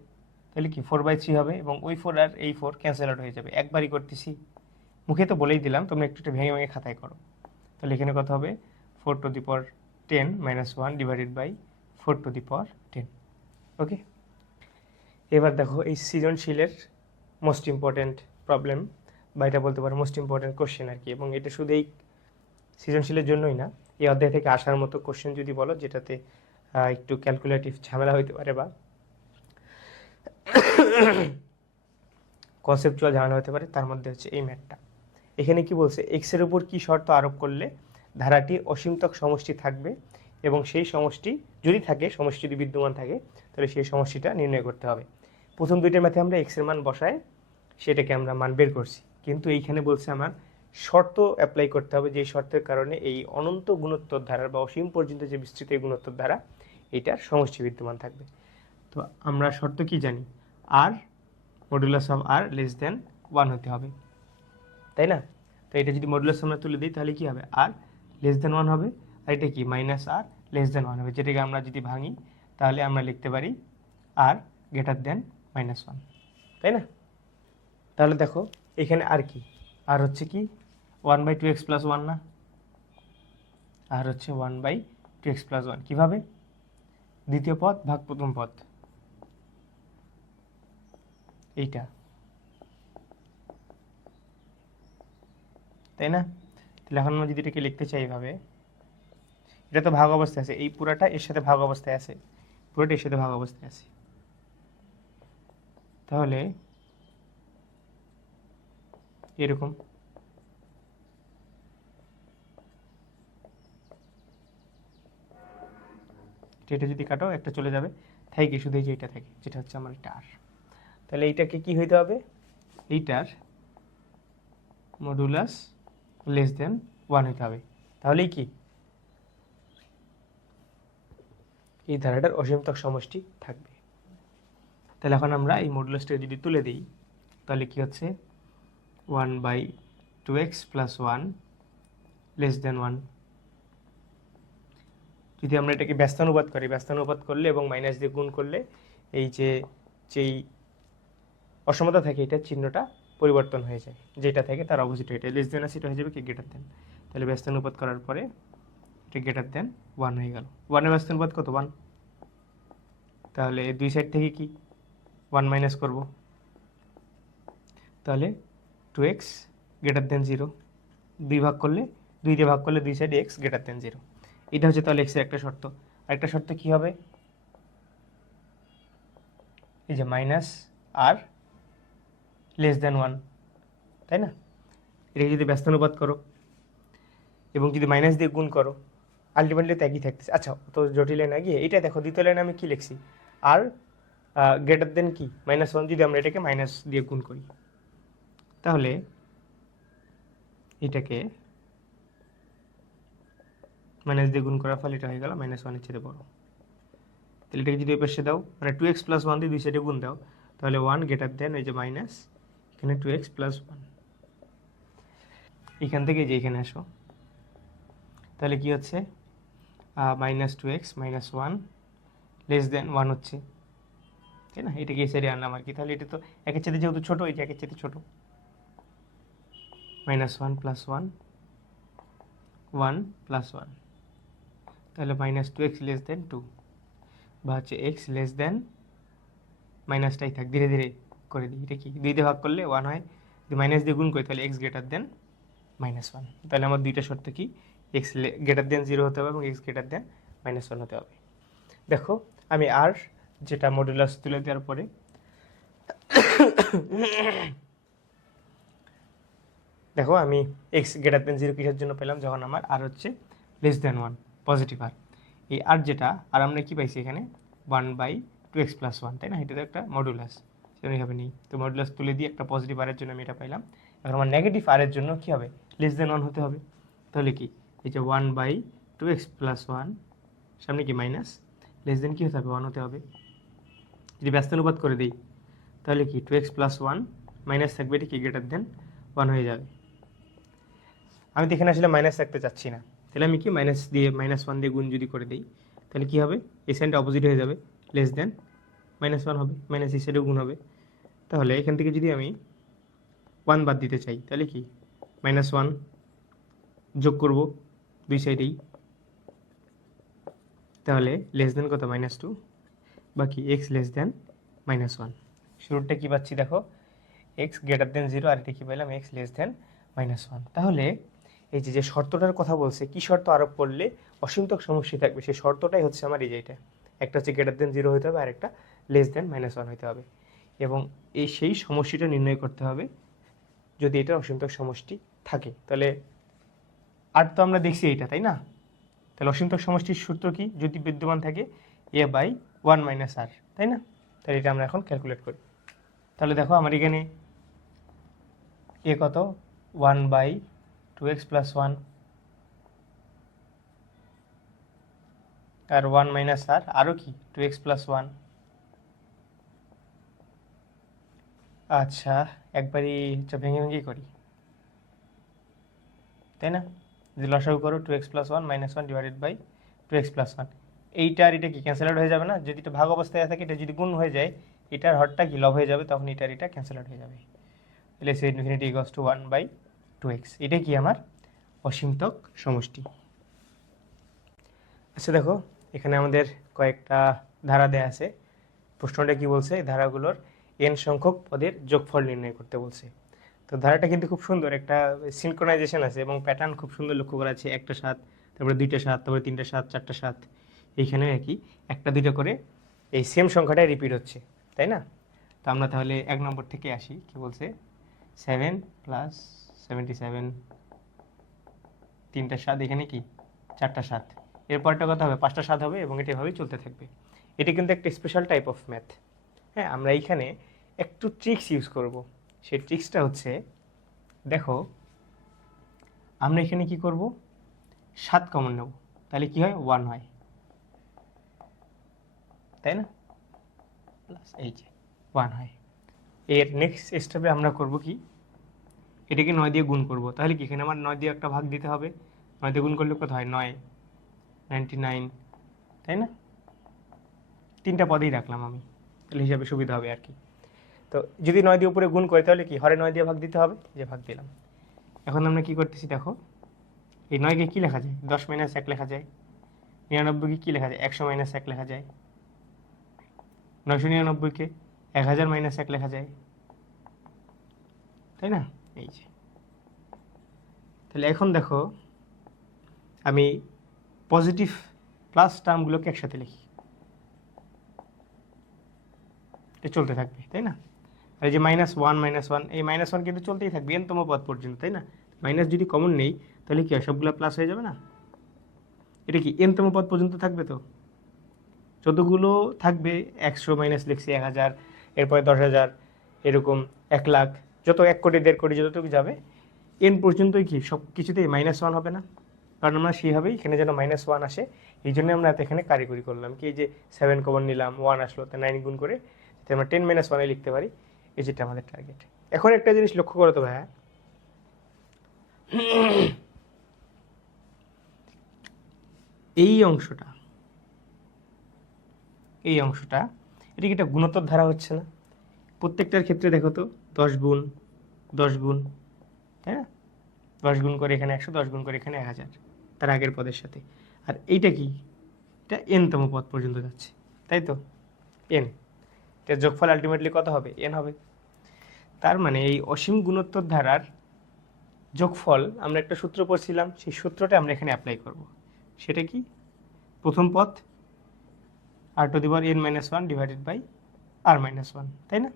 তাহলে কি 4/3 হবে, এবং ওই 4 আর এই 4 ক্যান্সেল আউট হয়ে যাবে, একবারই করতেছি, মুখে তো বলেই দিলাম, তোমরা একটু একটু ভেঙে ভেঙে খাতায় করো। তাহলে এখানে কত হবে 4 to the power 10 minus 1 divided by 4 to the power 10। Okay, এবার দেখো এই সৃজনশীলের মোস্ট ইম্পর্ট্যান্ট প্রবলেম, বা এটা বলতে পারো মোস্ট ইম্পর্ট্যান্ট কোশ্চেন আর কি, এবং এটা শুধু এই সৃজনশীলের জন্যই না, এই অধ্যায় থেকে আসার মতো কোশ্চেন যদি বলো যেটাতে একটু ক্যালকুলেটিভ ঝামেলা হইতে পারে বা কনসেপচুয়াল ঝামেলা হতে পারে, তার মধ্যে হচ্ছে এই ম্যাথটা। এখানে কি বলছে, এক্সের উপর কি শর্ত আরোপ করলে ধারাটি অসীমতক সমষ্টি থাকবে, এবং সেই সমষ্টি যদি থাকে, সমষ্টি যদি বিদ্যমান থাকে, তাহলে সেই সমষ্টিটা নির্ণয় করতে হবে। প্রথম দুইটার ম্যাথে আমরা এক্সের মান বসায় সেটাকে আমরা মান বের করছি, কিন্তু এইখানে বলছে আমার শর্ত অ্যাপ্লাই করতে হবে, যে শর্তের কারণে এই অনন্ত গুণোত্তর ধারার বা অসীম পর্যন্ত যে বিস্তৃত এই গুণোত্তর ধারা, এটার সমষ্টি বিদ্যমান থাকবে। তো আমরা শর্ত কি জানি, R modulus of R less than 1 হতে হবে, তাই না। তো এটা যদি মডুলাস আমরা তুলে দিই তাহলে কি হবে, আর লেস দেন 1 হবে, আর এটা কি মাইনাস আর লেস দেন 1 হবে, যেটাকে আমরা যদি ভাঙি তাহলে আমরা লিখতে পারি আর গ্রেটার দেন -1, তাই না। তাহলে দেখো এখানে আর কি, আর হচ্ছে কি 1/2x + 1 না, আর হচ্ছে 1/2x + 1, কীভাবে, দ্বিতীয় পদ ভাগ প্রথম পদ, এইটা, তাই না। তাহলে এখন আমরা যদি এটাকে লিখতে চাই এইভাবে, এটা তো ভাগ অবস্থায় আছে, এই পুরাটা এর সাথে ভাগ অবস্থায় আছে, পুরোটা এর সাথে ভাগ অবস্থায় আছে, তাহলে এরকম এটা যদি কাটো একটা চলে যাবে, থাকে শুধু এই যে এটা থাকে, যেটা হচ্ছে আমার এটা আর। তাহলে এইটাকে কি হইতে হবে, এইটার মডুলাস লেস দেন 1 হইতে হবে, তাহলেই কি এই ধারাটার অসীমতক সমষ্টি থাকবে। তাহলে এখন আমরা এই মডুলাসটা যদি তুলে দিই তাহলে কি হচ্ছে 1/2x + 1 লেস দেন 1। যদি আমরা এটাকে ব্যস্তানুপাত করি, ব্যস্তানুপাত করলে এবং মাইনাস দিয়ে গুণ করলে এই যেই অসমতা থাকে এটার চিহ্নটা পরিবর্তন হয়ে যায়, যেটা থাকে তার অপোজিট, এটা লেস দেন আছে, এটা হয়ে যাবে কি গ্রেটার দেন। তাহলে ব্যস্তানুপাত করার পরে এটা গ্রেটার দেন 1 হয়ে গেল, 1-এর ব্যস্তানুপাত কত 1, তাহলে দুই সাইড থেকে কি 1 মাইনাস করব, তাহলে 2x গ্রেটার দেন 0, 2 ভাগ করলে 2 দিয়ে ভাগ করলে দুই সাইডে x গ্রেটার দেন 0, এটা হচ্ছে তাহলে x এর একটা শর্ত। আরেকটা শর্ত কি হবে, এই যে মাইনাস আর লেস দেন 1, তাই না। এটাকে যদি ব্যস্তানুপাত করো এবং যদি মাইনাস দিয়ে গুণ করো, আলটিমেটলি তো একই থাকতেছে। আচ্ছা, তো জটিল না গিয়ে এটা দেখো, দ্বিতীয় লাইনে আমি কি লিখছি, আর গ্রেটার দেন কি -1, যদি আমরা এটাকে মাইনাস দিয়ে গুণ করি, তাহলে এটাকে মাইনাস দিয়ে গুণ করার ফলে এটা হয়ে গেল -1 চেয়ে বড়। তাহলে এটাকে যদি ওই পাশে দাও, মানে 2x + 1 দিয়ে দুই সাইডে গুণ দাও, তাহলে 1 গ্রেটার দেন এই যে মাইনাস, এখানে 2x + 1, এখান থেকে যে এখানে আসো, তাহলে কি হচ্ছে -2x - 1 লেস দেন 1 হচ্ছে, তাই না? এটাকে এই সাইডে আনলাম আর কি। তাহলে এটা তো একের চেয়ে যেহেতু ছোটো, এটা একের চেয়ে ছোটো, -1 + 1 1 + 1, তাহলে -2x লেস দেন 2, বা হচ্ছে x লেস দেন মাইনাসটাই থাক, ধীরে ধীরে করে দিই। এটা কি 2 দিয়ে ভাগ করলে 1 হয়, যদি মাইনাস দিয়ে গুণ করি তাহলে x গ্রেটার দেন -1। তাহলে আমার দুইটা শর্ত কি, x গ্রেটার দেন 0 হতে হবে এবং x গ্রেটার দেন -1 হতে হবে। দেখো আমি আর যেটা মডুলাস তুলে দেওয়ার পরে দেখো আমি x গ্রেটার দেন 0 কিসের জন্য পেলাম, যখন আমার আর হচ্ছে লেস দেন 1, পজিটিভ আর। এই আর যেটা, আর আমরা কি পাইছি এখানে 1/2x + 1, তাই না? এটা তো একটা মডুলাস, সেটা এইভাবে নেই। তো মডুলাস তুলে দিয়ে একটা পজিটিভ আরের জন্য আমি এটা পাইলাম। এখন আমার নেগেটিভ আরের জন্য কি হবে, লেস দেন 1 হতে হবে। তাহলে কি এই যে 1/2x + 1 সামনে কি মাইনাস, লেস দেন কি হতে হবে 1 হতে হবে। যদি ব্যস্তানুপাত করে দিই তাহলে কি 2x + 1 মাইনাস থাকবে, এটা কি গ্রেটার দেন 1 হয়ে যাবে। আমি তো এখানে আসলে মাইনাস রাখতে চাচ্ছি না, তাহলে আমি কি -1 দিয়ে গুণ যদি করে দিই তাহলে কি হবে, এই সাইনটা অপোজিট হয়ে যাবে, লেস দেন -1 হবে, মাইনাস এই সাইডেও গুণ হবে। তাহলে এখান থেকে যদি আমি 1 বাদ দিতে চাই তাহলে কি -1 যোগ করব দুই সাইডেই, তাহলে লেস দেন কত -2, বাকি x লেস দেন -1। শুরুটা কি পাচ্ছি দেখো, x গ্রেটার দেন 0, আর এটা কি পেলাম x লেস দেন -1। তাহলে এই যে শর্তটার কথা বলছে, কি শর্ত আরোপ করলে অসীমতক সমষ্টি থাকবে, সেই শর্তটাই হচ্ছে আমার এই যে এটা, একটা হচ্ছে গ্রেটার দেন 0 হতে হবে আর একটা লেস দেন -1 হতে হবে, এবং সেই সমষ্টিটা নির্ণয় করতে হবে যদি এটা অসীমতক সমষ্টি থাকে। তাহলে আর তো আমরা দেখছি এটা, তাই না? তাহলে অসীমতক সমষ্টির সূত্র কি, যদি বিদ্যমান থাকে a/1 - r, তাই না? তাহলে এটা আমরা এখন ক্যালকুলেট করি। তাহলে দেখো আমার এখানে a কত, 1/2x + 1 আর 1 - r, আরও কি 2x + 1। আচ্ছা একবারই ভেঙে ভেঙেই করি, তাই না? যদি লসাগু করো 2x + 1 - 1 / 2x + 1, এইটা আর এটা কি ক্যান্সেল আউট হয়ে যাবে না? যদি এটা ভাগ অবস্থায় থাকে, এটা যদি গুণ হয়ে যায়, এটার হরটা কি লব হয়ে যাবে, তখন এটার এটা ক্যান্সেল আউট হয়ে যাবে। তাহলে সে ইনফিনিটি ইকুয়ালস টু 1/2x, এটা কি আমার অসীমতক সমষ্টি। আচ্ছা দেখো এখানে আমাদের কয়েকটা ধারা দেয়া আছে, প্রশ্নটা কি বলছে, ধারাগুলোর n সংখ্যক পদের যোগফল নির্ণয় করতে বলছে। তো ধারাটা কিন্তু খুব সুন্দর, একটা সিনক্রোনাইজেশন আছে এবং প্যাটার্ন খুব সুন্দর লক্ষ্য করা আছে, একটা 7, তারপরে 2টা 7, তারপরে 3টা 7, 4টা 7, এইখানে একই একটা দুইটা করে এই সেম সংখ্যাটাই রিপিট হচ্ছে, তাই না? তো আমরা তাহলে 1 নম্বর থেকে আসি, কি বলছে, 7 + 77, 3টা 7, এখানে কি 4টা 7, এরপরটা কত হবে, 5টা 7 হবে, এবং এটা এভাবেই চলতে থাকবে। এটা কিন্তু একটা স্পেশাল টাইপ অফ ম্যাথ। হ্যাঁ, আমরা এইখানে একটু ট্রিক্স ইউজ করব। সেই ট্রিক্সটা হচ্ছে, দেখো আমরা এখানে কি করব, 7 কমন নেব, তাহলে কি হয় 1 হয়, তাই না? প্লাস এই যে 1 হয়। এর নেক্সট স্টেপে আমরা করব কি, এটাকে 9 দিয়ে গুণ করব, তাহলে কি এখানে আমার 9 দিয়ে একটা ভাগ দিতে হবে, 9 দিয়ে গুণ করলে কত হয় 9, 99, তাই না? 3টা পদেই রাখলাম আমি, তাহলে হিসাবে সুবিধা হবে আর কি। তো যদি 9 দিয়ে উপরে গুণ করে তাহলে কি হরে 9 দিয়ে ভাগ দিতে হবে, যে ভাগ দিলাম। এখন আমরা কি করতেছি দেখো, এই 9কে কি লেখা যায়, 10 - 1 লেখা যায়। 99কে কি লেখা যায়, 100 - 1 লেখা যায়। 999কে 1000 - 1 লেখা যায়, তাই না? এই যে, তাহলে এখন দেখো আমি পজিটিভ প্লাস টার্মগুলোকে একসাথে লিখি, এটা চলতে থাকবে, তাই না? আর এই যে -1 - 1, এই -1 কিন্তু চলতেই থাকবে n তম পদ পর্যন্ত, তাই না? মাইনাস যদি কমন নেই তাহলে কি হয়, সবগুলো প্লাস হয়ে যাবে না? এটা কি এনতম পদ পর্যন্ত থাকবে, তো যতগুলো থাকবে 100 মাইনাস লিখছি 1000, এরপরে 10,000, এরকম 1,00,000, যত 1 কোটি 1.5 কোটি যতটুকু যাবে এন পর্যন্তই কি সব কিছুতেই -1 হবে না? কারণ আমরা সেইভাবেই এখানে যেন -1 আসে, এই জন্য আমরা এখানে কারিগরি করলাম কি, এই যে 7 কমন নিলাম, 1 আসলো, তো 9 গুণ করে যাতে আমরা 10 - 1 লিখতে পারি, এই যেটা আমাদের টার্গেট। এখন একটা জিনিস লক্ষ্য করো তো ভাইয়া, এই অংশটা এটা কি একটা গুণোত্তর ধারা হচ্ছে না? প্রত্যেকটার ক্ষেত্রে দেখো তো 10 গুণ 10 গুণ, তাই না? 10 গুণ করে এখানে 100, 10 গুণ করে এখানে 1000 তার আগের পদের সাথে। আর এইটা কি, এটা এনতম পদ পর্যন্ত যাচ্ছে, তাই তো? এন, এর যোগফল আলটিমেটলি কত হবে? এন হবে। তার মানে এই অসীম গুণোত্তর ধারার যোগফল আমরা একটা সূত্র পড়ছিলাম, সেই সূত্রটা আমরা এখানে অ্যাপ্লাই করব। সেটা কি? প্রথম পদ r⁻n-1 ডিভাইডেড বাই r-1, তাই না?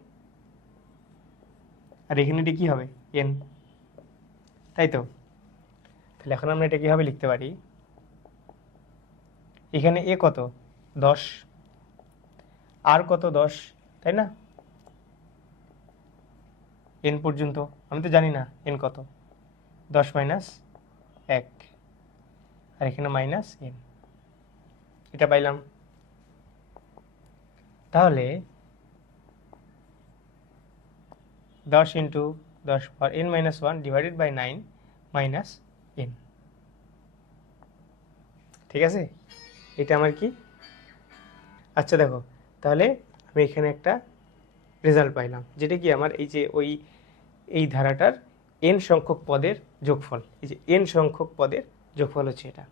আর এখানে এটা কি হবে? n, তাই তো? তাহলে এখন আমরা এটা কিভাবে লিখতে পারি? এখানে a কত? 10, r কত? 10, তাই না? n পর্যন্ত আমি তো জানি না n কত, 10 - 1, আর এখানে -n, এটা পাইলাম। তাহলে 10 × 10⁻n-1 ডিভাইডেড বাই 9 - n, ঠিক আছে? এটা আমার কি? আচ্ছা দেখো, তাহলে আমি এখানে একটা রেজাল্ট পাইলাম, যেটা কি আমার এই যে এই ধারাটার n সংখ্যক পদের যোগফল, এই যে n সংখ্যক পদের যোগফল হচ্ছে এটা।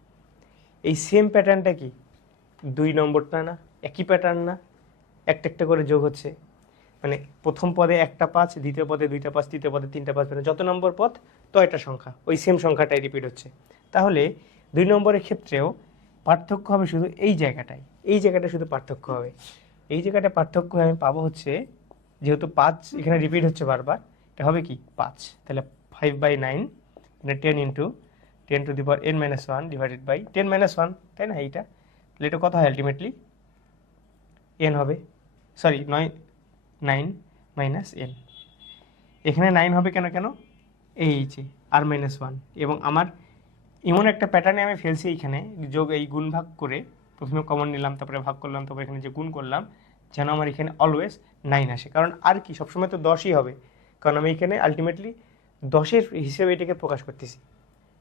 এই সেম প্যাটার্নটা কি 2 নম্বরটা না? একই প্যাটার্ন না? একটা একটা করে যোগ হচ্ছে, মানে প্রথম পদে একটা 5, দ্বিতীয় পদে 2টা 5, তৃতীয় পদে 3টা 5, মানে যত নম্বর পদ তয়টা সংখ্যা, ওই সেম সংখ্যাটাই রিপিট হচ্ছে। তাহলে 2 নম্বরের ক্ষেত্রেও পার্থক্য হবে শুধু এই জায়গাটা শুধু পার্থক্য হবে। এই জায়গাটা পার্থক্য আমি পাবো হচ্ছে, যেহেতু 5 এখানে রিপিট হচ্ছে বারবার, এটা হবে কি 5, তাহলে 5/9 মানে 10 × 10⁻n-1 ডিভাইডেড বাই 10 - 1, তাই না? এইটা তাহলে এটা কত হয় আলটিমেটলি? n হবে, সরি 9 - n। এখানে 9 হবে কেন এই যে r-1, এবং আমার এমন একটা প্যাটার্নে আমি ফেলছি এইখানে যোগ, এই গুণ ভাগ করে প্রথমে কমন নিলাম, তারপরে ভাগ করলাম, তারপরে এখানে যে গুণ করলাম, যেন আমার এখানে অলওয়েজ 9 আসে। কারণ আর কি সবসময় তো 10ই হবে, কারণ আমি এখানে আলটিমেটলি 10-এর হিসেবে এটাকে প্রকাশ করতেছি,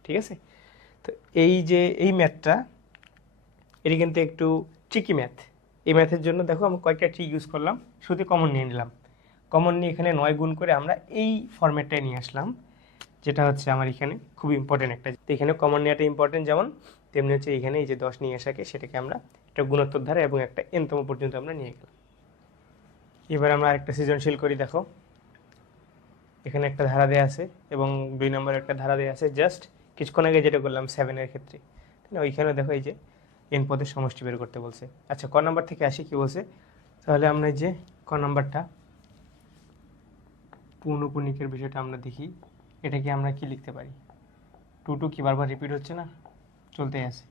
ঠিক আছে? তো এই যে এই ম্যাথটা, এটি কিন্তু একটু ট্রিকি ম্যাথ। এই ম্যাথের জন্য দেখো আমি কয়েকটা ট্রিক ইউজ করলাম, শুধু কমন নিয়ে নিলাম। কমন নিয়ে এখানে 9 গুণ করে আমরা এই ফরম্যাটটায় নিয়ে আসলাম, যেটা হচ্ছে আমার এখানে খুব ইম্পর্টেন্ট একটা। তো এখানে কমন নেওয়াটা ইম্পর্টেন্ট, যেমন তেমনি হচ্ছে এখানে এই যে 10 নিয়ে আসাকে, সেটাকে আমরা একটা গুণোত্তর ধারা এবং একটা এনতম পর্যন্ত আমরা নিয়ে গেলাম। এবার আমরা আরেকটা সৃজনশীল করি। দেখো এখানে একটা ধারা দেওয়া আছে এবং 2 নম্বরে একটা ধারা দেওয়া আছে, জাস্ট কিছুক্ষণ আগে যেটা করলাম 7-এর ক্ষেত্রে, তাই না? ওইখানেও দেখো এই যে এন পদের সমষ্টি বের করতে বলছে। আচ্ছা, ক নাম্বার থেকে আসি কি বলছে, তাহলে আমরা এই যে ক নাম্বারটা পূর্ণপূর্ণিকের বিষয়টা আমরা দেখি। এটাকে আমরা কি লিখতে পারি? 2 কি বারবার রিপিট হচ্ছে না, চলতেই আছে।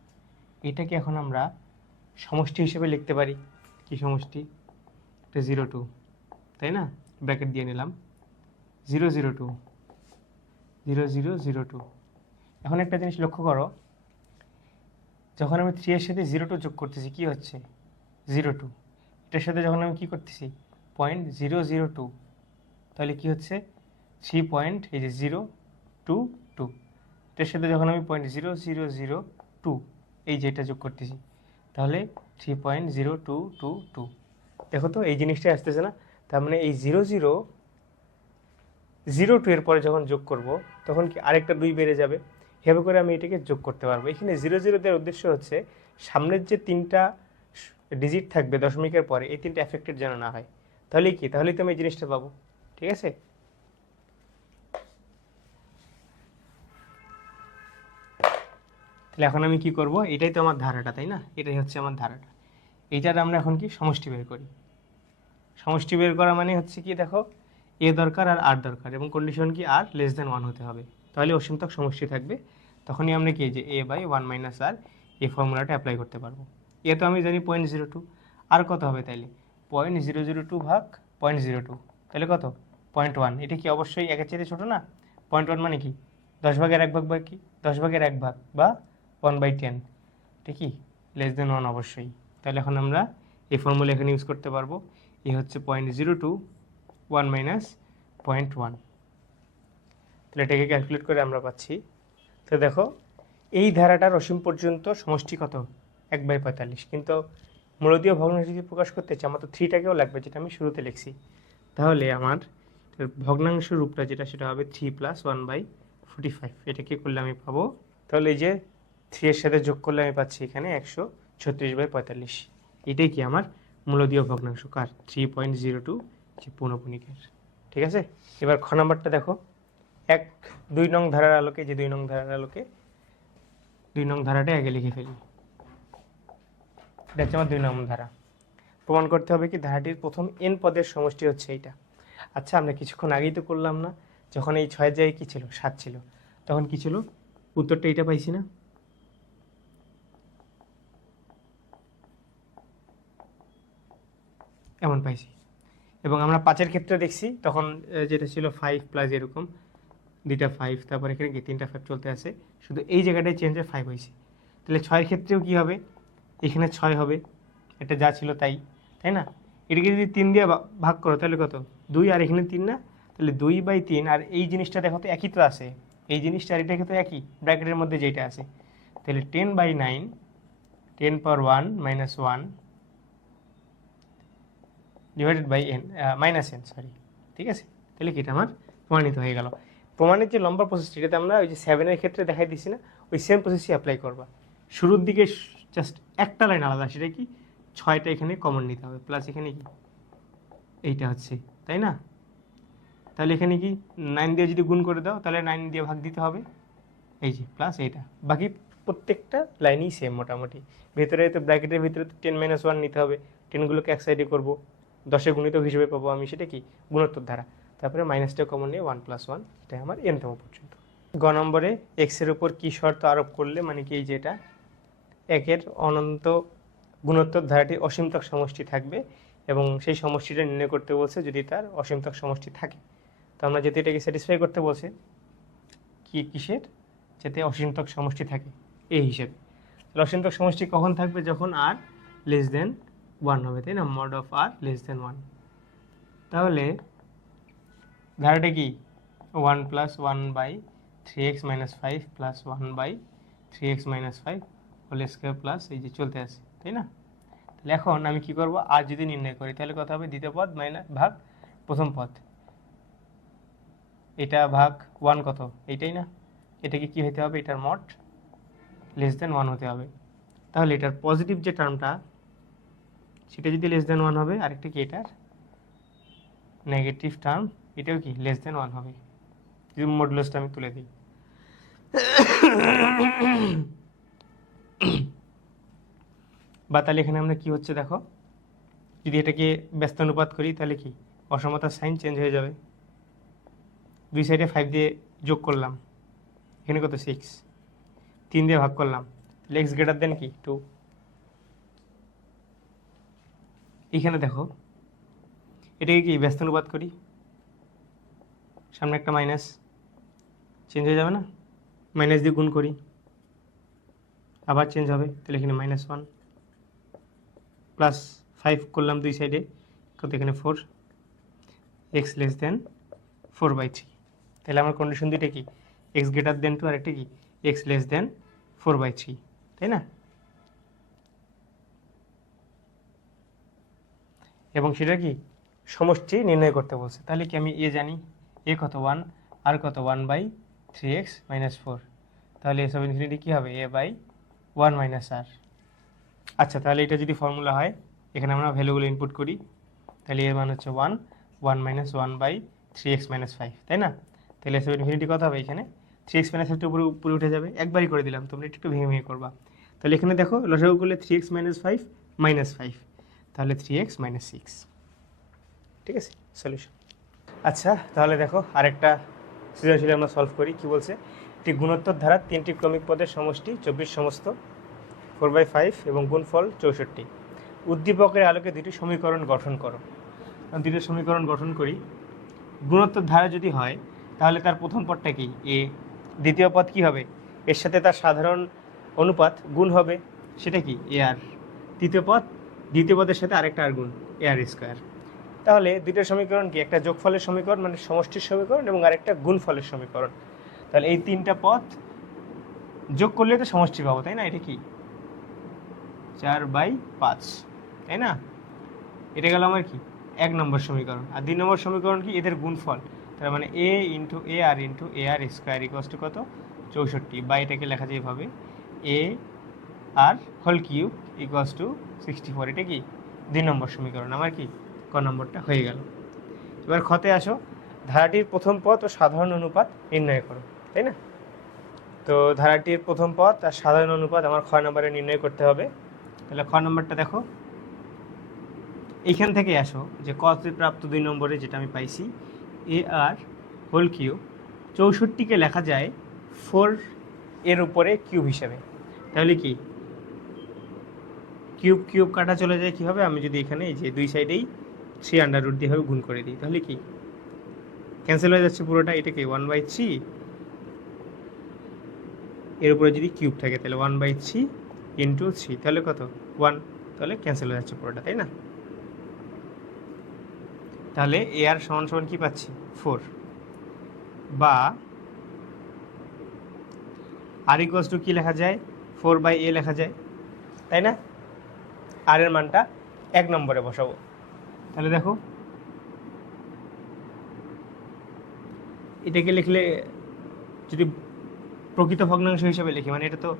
এটাকে এখন আমরা সমষ্টি হিসেবে লিখতে পারি। কি সমষ্টি? এটা 0-2, তাই না? ব্র্যাকেট দিয়ে নিলাম 0-0-2 0-0-0-2। এখন একটা জিনিস লক্ষ্য করো, যখন আমি 3 এর সাথে 0-2 যোগ করতেছি কি হচ্ছে? 0-2। এটার সাথে যখন আমি কি করতেছি 0.002, তাহলে কি হচ্ছে 3.022। এটার সাথে যখন আমি 0.0002 এই যেটা যোগ করতেছি, তাহলে 3.0222। দেখো তো এই জিনিসটা আসতেছে না? তার মানে এই 0.002 এর পরে যখন যোগ করব তখন কি আরেকটা 2 বেড়ে যাবে, এভাবে করে আমি এটাকে যোগ করতে পারবো। এখানে 0 দেওয়ার উদ্দেশ্য হচ্ছে সামনের যে 3টা ডিজিট থাকবে দশমিকের পরে, এই 3টা এফেক্টেড যেন না হয়। তাহলে কি, তাহলেই তো আমি এই জিনিসটা পাবো, ঠিক আছে? তাহলে এখন আমি কি করব, এটাই তো আমার ধারাটা, তাই না? এটাই হচ্ছে আমার ধারাটা। এইটার আমরা এখন কি সমষ্টি বের করি। সমষ্টি বের করা মানে হচ্ছে কি, দেখো এ দরকার আর আর দরকার, এবং কন্ডিশন কি আর লেস দেন 1 হতে হবে, তাহলে অসীমতক সমষ্টি থাকবে। তখনই আমরা কি যে a/1 - r এই ফর্মুলাটা অ্যাপ্লাই করতে পারবো। এ তো আমি জানি 0.02, আর কত হবে তাইলে 0.002 ভাগ 0.02, তাহলে কত 0.1। এটা কি অবশ্যই একের চেয়ে ছোটো না? 0.1 মানে কি 10 ভাগের 1 ভাগ বা কি 10 ভাগের 1 ভাগ বা 1/10, এটা কি <1 অবশ্যই। তাহলে এখন আমরা এই ফর্মুলা এখানে ইউজ করতে পারবো। এ হচ্ছে 0.02, 1 মাইনাস 0.1। তাহলে এটাকে ক্যালকুলেট করে আমরা পাচ্ছি, তো দেখো এই ধারাটার অসীম পর্যন্ত সমষ্টি কত 1/45, কিন্তু মূলদীয় ভগ্নাংশ যদি প্রকাশ করতে চাই আমার তো 3টাকেও লাগবে, যেটা আমি শুরুতে লিখছি। তাহলে আমার ভগ্নাংশ রূপটা যেটা সেটা হবে 3 + 1/45। এটা কি করলে আমি পাবো, তাহলে এই যে 3 এর সাথে যোগ করলে আমি পাচ্ছি এখানে 136/45। এটাই কি আমার মূলদীয় ভগ্নাংশ কার 3.02 যে পৌনঃপুনিকের। ঠিক আছে, এবার খ নাম্বারটা দেখো, 2 নং ধারার আলোকে, যে 2 নং ধারার আলোকে 2 নং ধারাটা আগে লিখে ফেলি। এটা হচ্ছে আমার 2 নং ধারা। প্রমাণ করতে হবে কি ধারাটির প্রথম n পদের সমষ্টি হচ্ছে এইটা। আচ্ছা, আমরা কিছুক্ষণ আগেই তো করলাম না, যখন এই 6 জায়গায় কী ছিল 7 ছিল, তখন কি ছিল উত্তরটা এইটা পাইছি না? এমন পাইছি। এবং আমরা 5-এর ক্ষেত্রে দেখছি তখন যেটা ছিল 5 প্লাস এরকম 2টা 5, তারপর এখানে কি 3টা 5 চলতে আছে, শুধু এই জায়গাটায় চেঞ্জ হয়ে 5 হয়েছে। তাহলে 6-এর ক্ষেত্রেও কি হবে, এখানে 6 হবে, এটা যা ছিল তাই, তাই না? এটাকে যদি 3 দিয়ে ভাগ করো তাহলে কত 2, আর এখানে 3 না, তাহলে 2/3। আর এই জিনিসটা দেখো তো একই তো আছে, এই জিনিসটা আর এটা কিন্তু একই ব্র্যাকেটের মধ্যে যেটা আছে। তাহলে 10/9, 10 power 1 minus 1 divided by n minus n, sorry. ঠিক আছে, তাহলে কি এটা আমার প্রমাণিত হয়ে গেল। প্রমাণের যে লম্বা প্রসেস, এটাতে আমরা ওই যে 7-এর ক্ষেত্রে দেখাই দিছি না, ওই সেম প্রসেসই অ্যাপ্লাই করবা। শুরুর দিকে জাস্ট একটা লাইন আলাদা, সেটা কি 6টা এখানে কমন নিতে হবে, প্লাস এখানে কি এইটা হচ্ছে, তাই না? তাহলে এখানে কি 9 দিয়ে যদি গুণ করে দাও তাহলে 9 দিয়ে ভাগ দিতে হবে, এই যে প্লাস এইটা। বাকি প্রত্যেকটা লাইনই সেম মোটামুটি। ভেতরে তো ব্র্যাকেটের ভিতরে তো 10 - 1 নিতে হবে, 10গুলোকে এক সাইডে করবো, 10-এর গুণিতক হিসেবে পাবো আমি, সেটা কি গুণোত্তর ধারা। তারপরে মাইনাসটা কমন নিয়ে 1 + 1, এটাই আমার n-তম পর্যন্ত। গ নম্বরে এক্সের উপর কী শর্ত আরোপ করলে, মানে কি এই যেটা 1-এর অনন্ত গুণোত্তর ধারাটি অসীমতক সমষ্টি থাকবে, এবং সেই সমষ্টিটা নির্ণয় করতে বলছে যদি তার অসীমতক সমষ্টি থাকে। তো আমরা যেহেতু এটাকে স্যাটিসফাই করতে বলছে কিসের, যাতে অসীমতক সমষ্টি থাকে এই হিসেবে। তাহলে অসীমতক সমষ্টি কখন থাকবে, যখন r < 1 হবে, তাই না? mod of r < 1। তাহলে ধারাটা কি 1 + 1/3x - 5 + 1/3x - 5 whole square plus এই যে চলতে আছে, তাই না? তাহলে এখন আমি কি করব, আর যদি নির্ণয় করি তাহলে কত হবে, দ্বিতীয় পদ ভাগ প্রথম পদ, এটা ভাগ 1 কত এইটাই না, এটাকে কি হতে হবে, এটার মড < 1 হতে হবে। তাহলে এটার পজিটিভ যে টার্মটা সেটা যদি < 1 হবে, আরেকটা কি এটার নেগেটিভ টার্ম, এটাও কি < 1 হবে। যদি মডুলাসটা আমি তুলে দিই, বা তাহলে এখানে আমরা কি হচ্ছে দেখো, যদি এটাকে ব্যস্তানুপাত করি তাহলে কি অসমতার সাইন চেঞ্জ হয়ে যাবে। দুই সাইডে 5 দিয়ে যোগ করলাম, এখানে কত 6, 3 দিয়ে ভাগ করলাম, তাহলে x গ্রেটার দেন কি 2। এখানে দেখো এটাকে কি ব্যস্তানুপাত করি, সামনে একটা মাইনাস চেঞ্জ হয়ে যাবে না, মাইনাস দিয়ে গুণ করি আবার চেঞ্জ হবে, তাহলে এখানে -1 প্লাস 5 করলাম দুই সাইডে, কত এখানে 4, x < 4/3। তাহলে আমার কন্ডিশন দুইটা কি x গ্রেটার দেন 2 আর একটা কি x < 4/3, তাই না? এবং সেটা কি সমষ্টি নির্ণয় করতে বলছে। তাহলে কি আমি জানি a কত 1 আর কত 1/3x - 4, তাহলে এসব ইনফিনিটি কী হবে a/1 - r। আচ্ছা, তাহলে এটা যদি ফর্মুলা হয়, এখানে আমরা ভ্যালুগুলো ইনপুট করি, তাহলে এর মান হচ্ছে 1 1/3x - 5, তাই না? তাহলে এসব ইনফিনিটি কত হবে, এখানে 3x - 5 উপরে উঠে যাবে, একবারই করে দিলাম, তোমরা একটু ভেঙে ভেঙে করবা। তাহলে এখানে দেখো লসাগু করলে 3x - 5 -5, তাহলে 3x - 6। ঠিক আছে, সলিউশন। আচ্ছা, তাহলে দেখো আরেকটা সৃজনশীল আমরা সলভ করি। কি বলছে, একটি গুণোত্তর ধারার 3টি ক্রমিক পদের সমষ্টি 24 সমস্ত 4/5 এবং গুণফল 64। উদ্দীপকের আলোকে দুটি সমীকরণ গঠন করো। দুটো সমীকরণ গঠন করি। গুণোত্তর ধারা যদি হয় তাহলে তার প্রথম পদটা কি এ, দ্বিতীয় পদ কি হবে এর সাথে তার সাধারণ অনুপাত গুণ হবে, সেটা কি এ আর, দ্বিতীয় পদের সাথে আরেকটা আর গুণ এ আর স্কোয়ার। তাহলে দুটো সমীকরণ কি, একটা যোগফলের সমীকরণ মানে সমষ্টির সমীকরণ এবং আরেকটা গুণফলের সমীকরণ। তাহলে এই তিনটা পদ যোগ করলে তো সমষ্টি পাবো, তাই না? এটা কি 4/5, তাই না? এটা গেল আমার কি 1 নম্বর সমীকরণ। আর 2 নম্বর সমীকরণ কি এদের গুণফল, তার মানে A into A R square equals to কত 64, বা এটাকে লেখা যায় এভাবে A R whole cube equals to 64। এটা কি 2 নম্বর সমীকরণ। আমার কি ক নম্বরটা হয়ে গেল। এবার খতে আসো, ধারাটির প্রথম পদ ও সাধারণ অনুপাত নির্ণয় করো, তাই না? তো ধারাটির প্রথম পদ আর সাধারণ অনুপাত আমার খ নম্বরে নির্ণয় করতে হবে। তাহলে খ নম্বরটা দেখো, এইখান থেকে আসো যে কতে প্রাপ্ত 2 নম্বরে যেটা আমি পাইছি এ আর হোল কিউব 64কে লেখা যায় 4 এর উপরে কিউব হিসাবে। তাহলে কি কিউব কাটা চলে যায়, কি হবে আমি যদি এখানে এই যে দুই সাইডেই 3 দিয়ে হবে গুণ করে দিই, তাহলে কি ক্যান্সেল হয়ে যাচ্ছে পুরোটা। এটাকে 1/3 এর উপরে যদি কিউব থাকে তাহলে 1/3 ইন্টু 3, তাহলে কত 1, তাহলে ক্যান্সেল হয়ে যাচ্ছে পুরোটা, তাই না? তাহলে এ আর সমান সমান কি পাচ্ছি 4, বা আর ইকুয়ালস টু কি লেখা যায় 4/a লেখা যায়, তাই না? আর এর মানটা 1 নম্বরে বসাবো। তাহলে দেখো এটাকে লিখলে যদি প্রকৃত ভগ্নাংশ হিসাবে লিখি, মানে এটা তো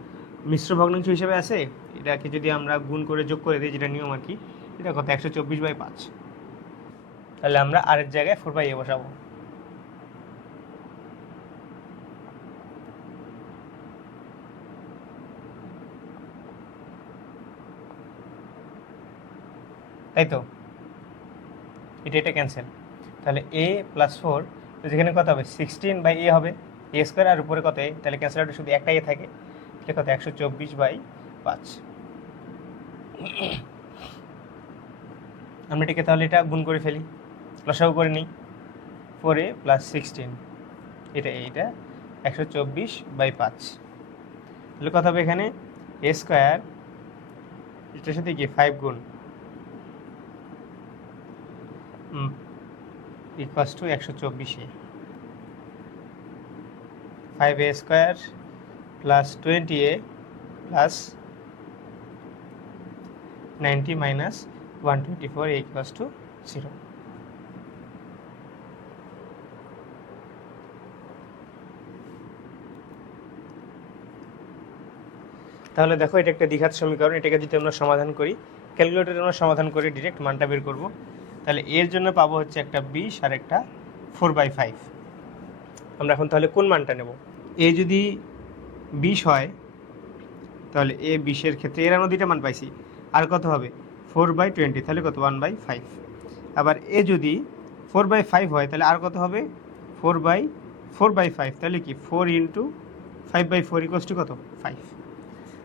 মিশ্র ভগ্নাংশ হিসাবে আছে, এটাকে যদি আমরা গুণ করে যোগ করে দিই যেটা নিয়ম আর কি, এটা কত 124/5। তাহলে আমরা আর এর জায়গায় 4/a বসাবো। তাই তো, এটা ক্যান্সেল। তাহলে a + 4, তো যেখানে কত হবে 16/a হবে, a স্কোয়ার আর উপরে কত a, তাহলে ক্যান্সেল আউটে শুধু একটা a থাকে, তাহলে কত 124/5। আমরা এটাকে তাহলে এটা গুণ করে ফেলি, লসাগু করে নিই 4a + 16, এটা 124/5। তাহলে কত হবে এখানে a স্কোয়ার, এটার সাথে কি 5 গুণ equals to 124a, 5a square plus 20a plus 90 minus 124 equals to 0। তাহলে দেখো এটা একটা দ্বিঘাত সমীকরণ, এটাকে যদি আমরা সমাধান করি, ক্যালকুলেটরে আমরা সমাধান করে ডিরেক্ট মানটা বের করব। তাহলে এর জন্য পাবো হচ্ছে একটা 20 আর একটা 4/5। আমরা এখন তাহলে কোন মানটা নেব? এ যদি 20 হয় তাহলে এ 20-এর ক্ষেত্রে এর আমরা দুইটা মান পাইছি, আর কত হবে 4/20, তাহলে কত 1/5। আবার এ যদি 4/5 হয় তাহলে আর কত হবে 4/5, তাহলে কি 4 ইন্টু 5/4 ইকুয়ালস টু কত 5।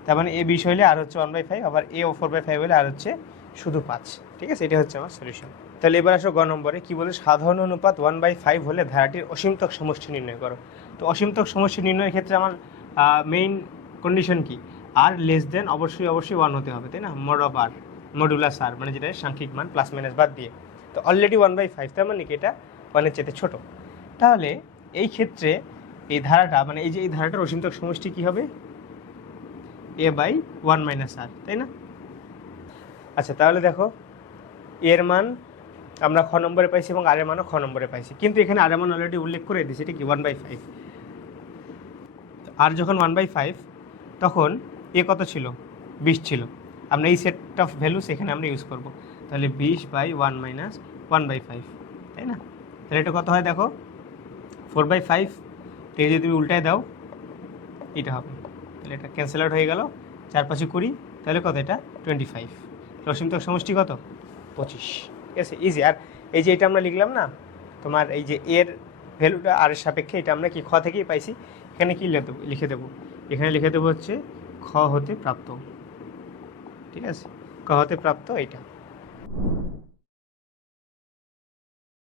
তার মানে এ 20 হলে আর হচ্ছে 1/5, আবার এ ও 4/5 হলে আর হচ্ছে শুধু 5। ঠিক আছে, এটা হচ্ছে আমার সলিউশন। তাহলে এবার আসো গ নম্বরে, কি বলে সাধারণ অনুপাত 1/5 হলে ধারাটির অসীমতক সমষ্টি নির্ণয় করো। তো অসীমতক সমষ্টি নির্ণয়ের ক্ষেত্রে আমার মেইন কন্ডিশন কি, আর লেস দেন অবশ্যই 1 হতে হবে, তাই না? মড অফ আর, মডুলাস আর, মানে যেটা সাংখ্যিক মান প্লাস মাইনাস বাদ দিয়ে। তো অলরেডি 1/5, তার মানে কি এটা 1-এর চেয়ে ছোট। তাহলে এই ক্ষেত্রে এই ধারাটা, মানে এই যে এই ধারাটার অসীমতক সমষ্টি কি হবে a/1 - r, তাই না? আচ্ছা, তাহলে দেখো এর মান আমরা খ নম্বরে পাইছি এবং আর এর মানও খ নম্বরে পাইছি, কিন্তু এখানে আর এর মান অলরেডি উল্লেখ করে দিয়েছি, এটা কি 1/5। আর যখন 1/5 তখন এ কত ছিল 20 ছিল, আমরা এই সেট অফ ভ্যালুস এখানে আমরা ইউজ করব। তাহলে 20/1 - 1/5, তাই না? তাহলে এটা কত হয় দেখো 4/5, এই যদি তুমি উল্টায় দাও এটা হবে, তাহলে এটা ক্যান্সেল আউট হয়ে গেল, 4×5 = 20, তাহলে কত এটা 25। অসীমতক সমষ্টি কত 25। ঠিক আছে, ইজি। আর এই যে এটা আমরা লিখলাম না তোমার, এই যে এর ভ্যালুটা আর এর সাপেক্ষে, এটা আমরা কি খ থেকেই পাইছি, এখানে কি লিখে দেবো, এখানে লিখে দেবো হচ্ছে খ হতে প্রাপ্ত। ঠিক আছে, ক হতে প্রাপ্ত এইটা।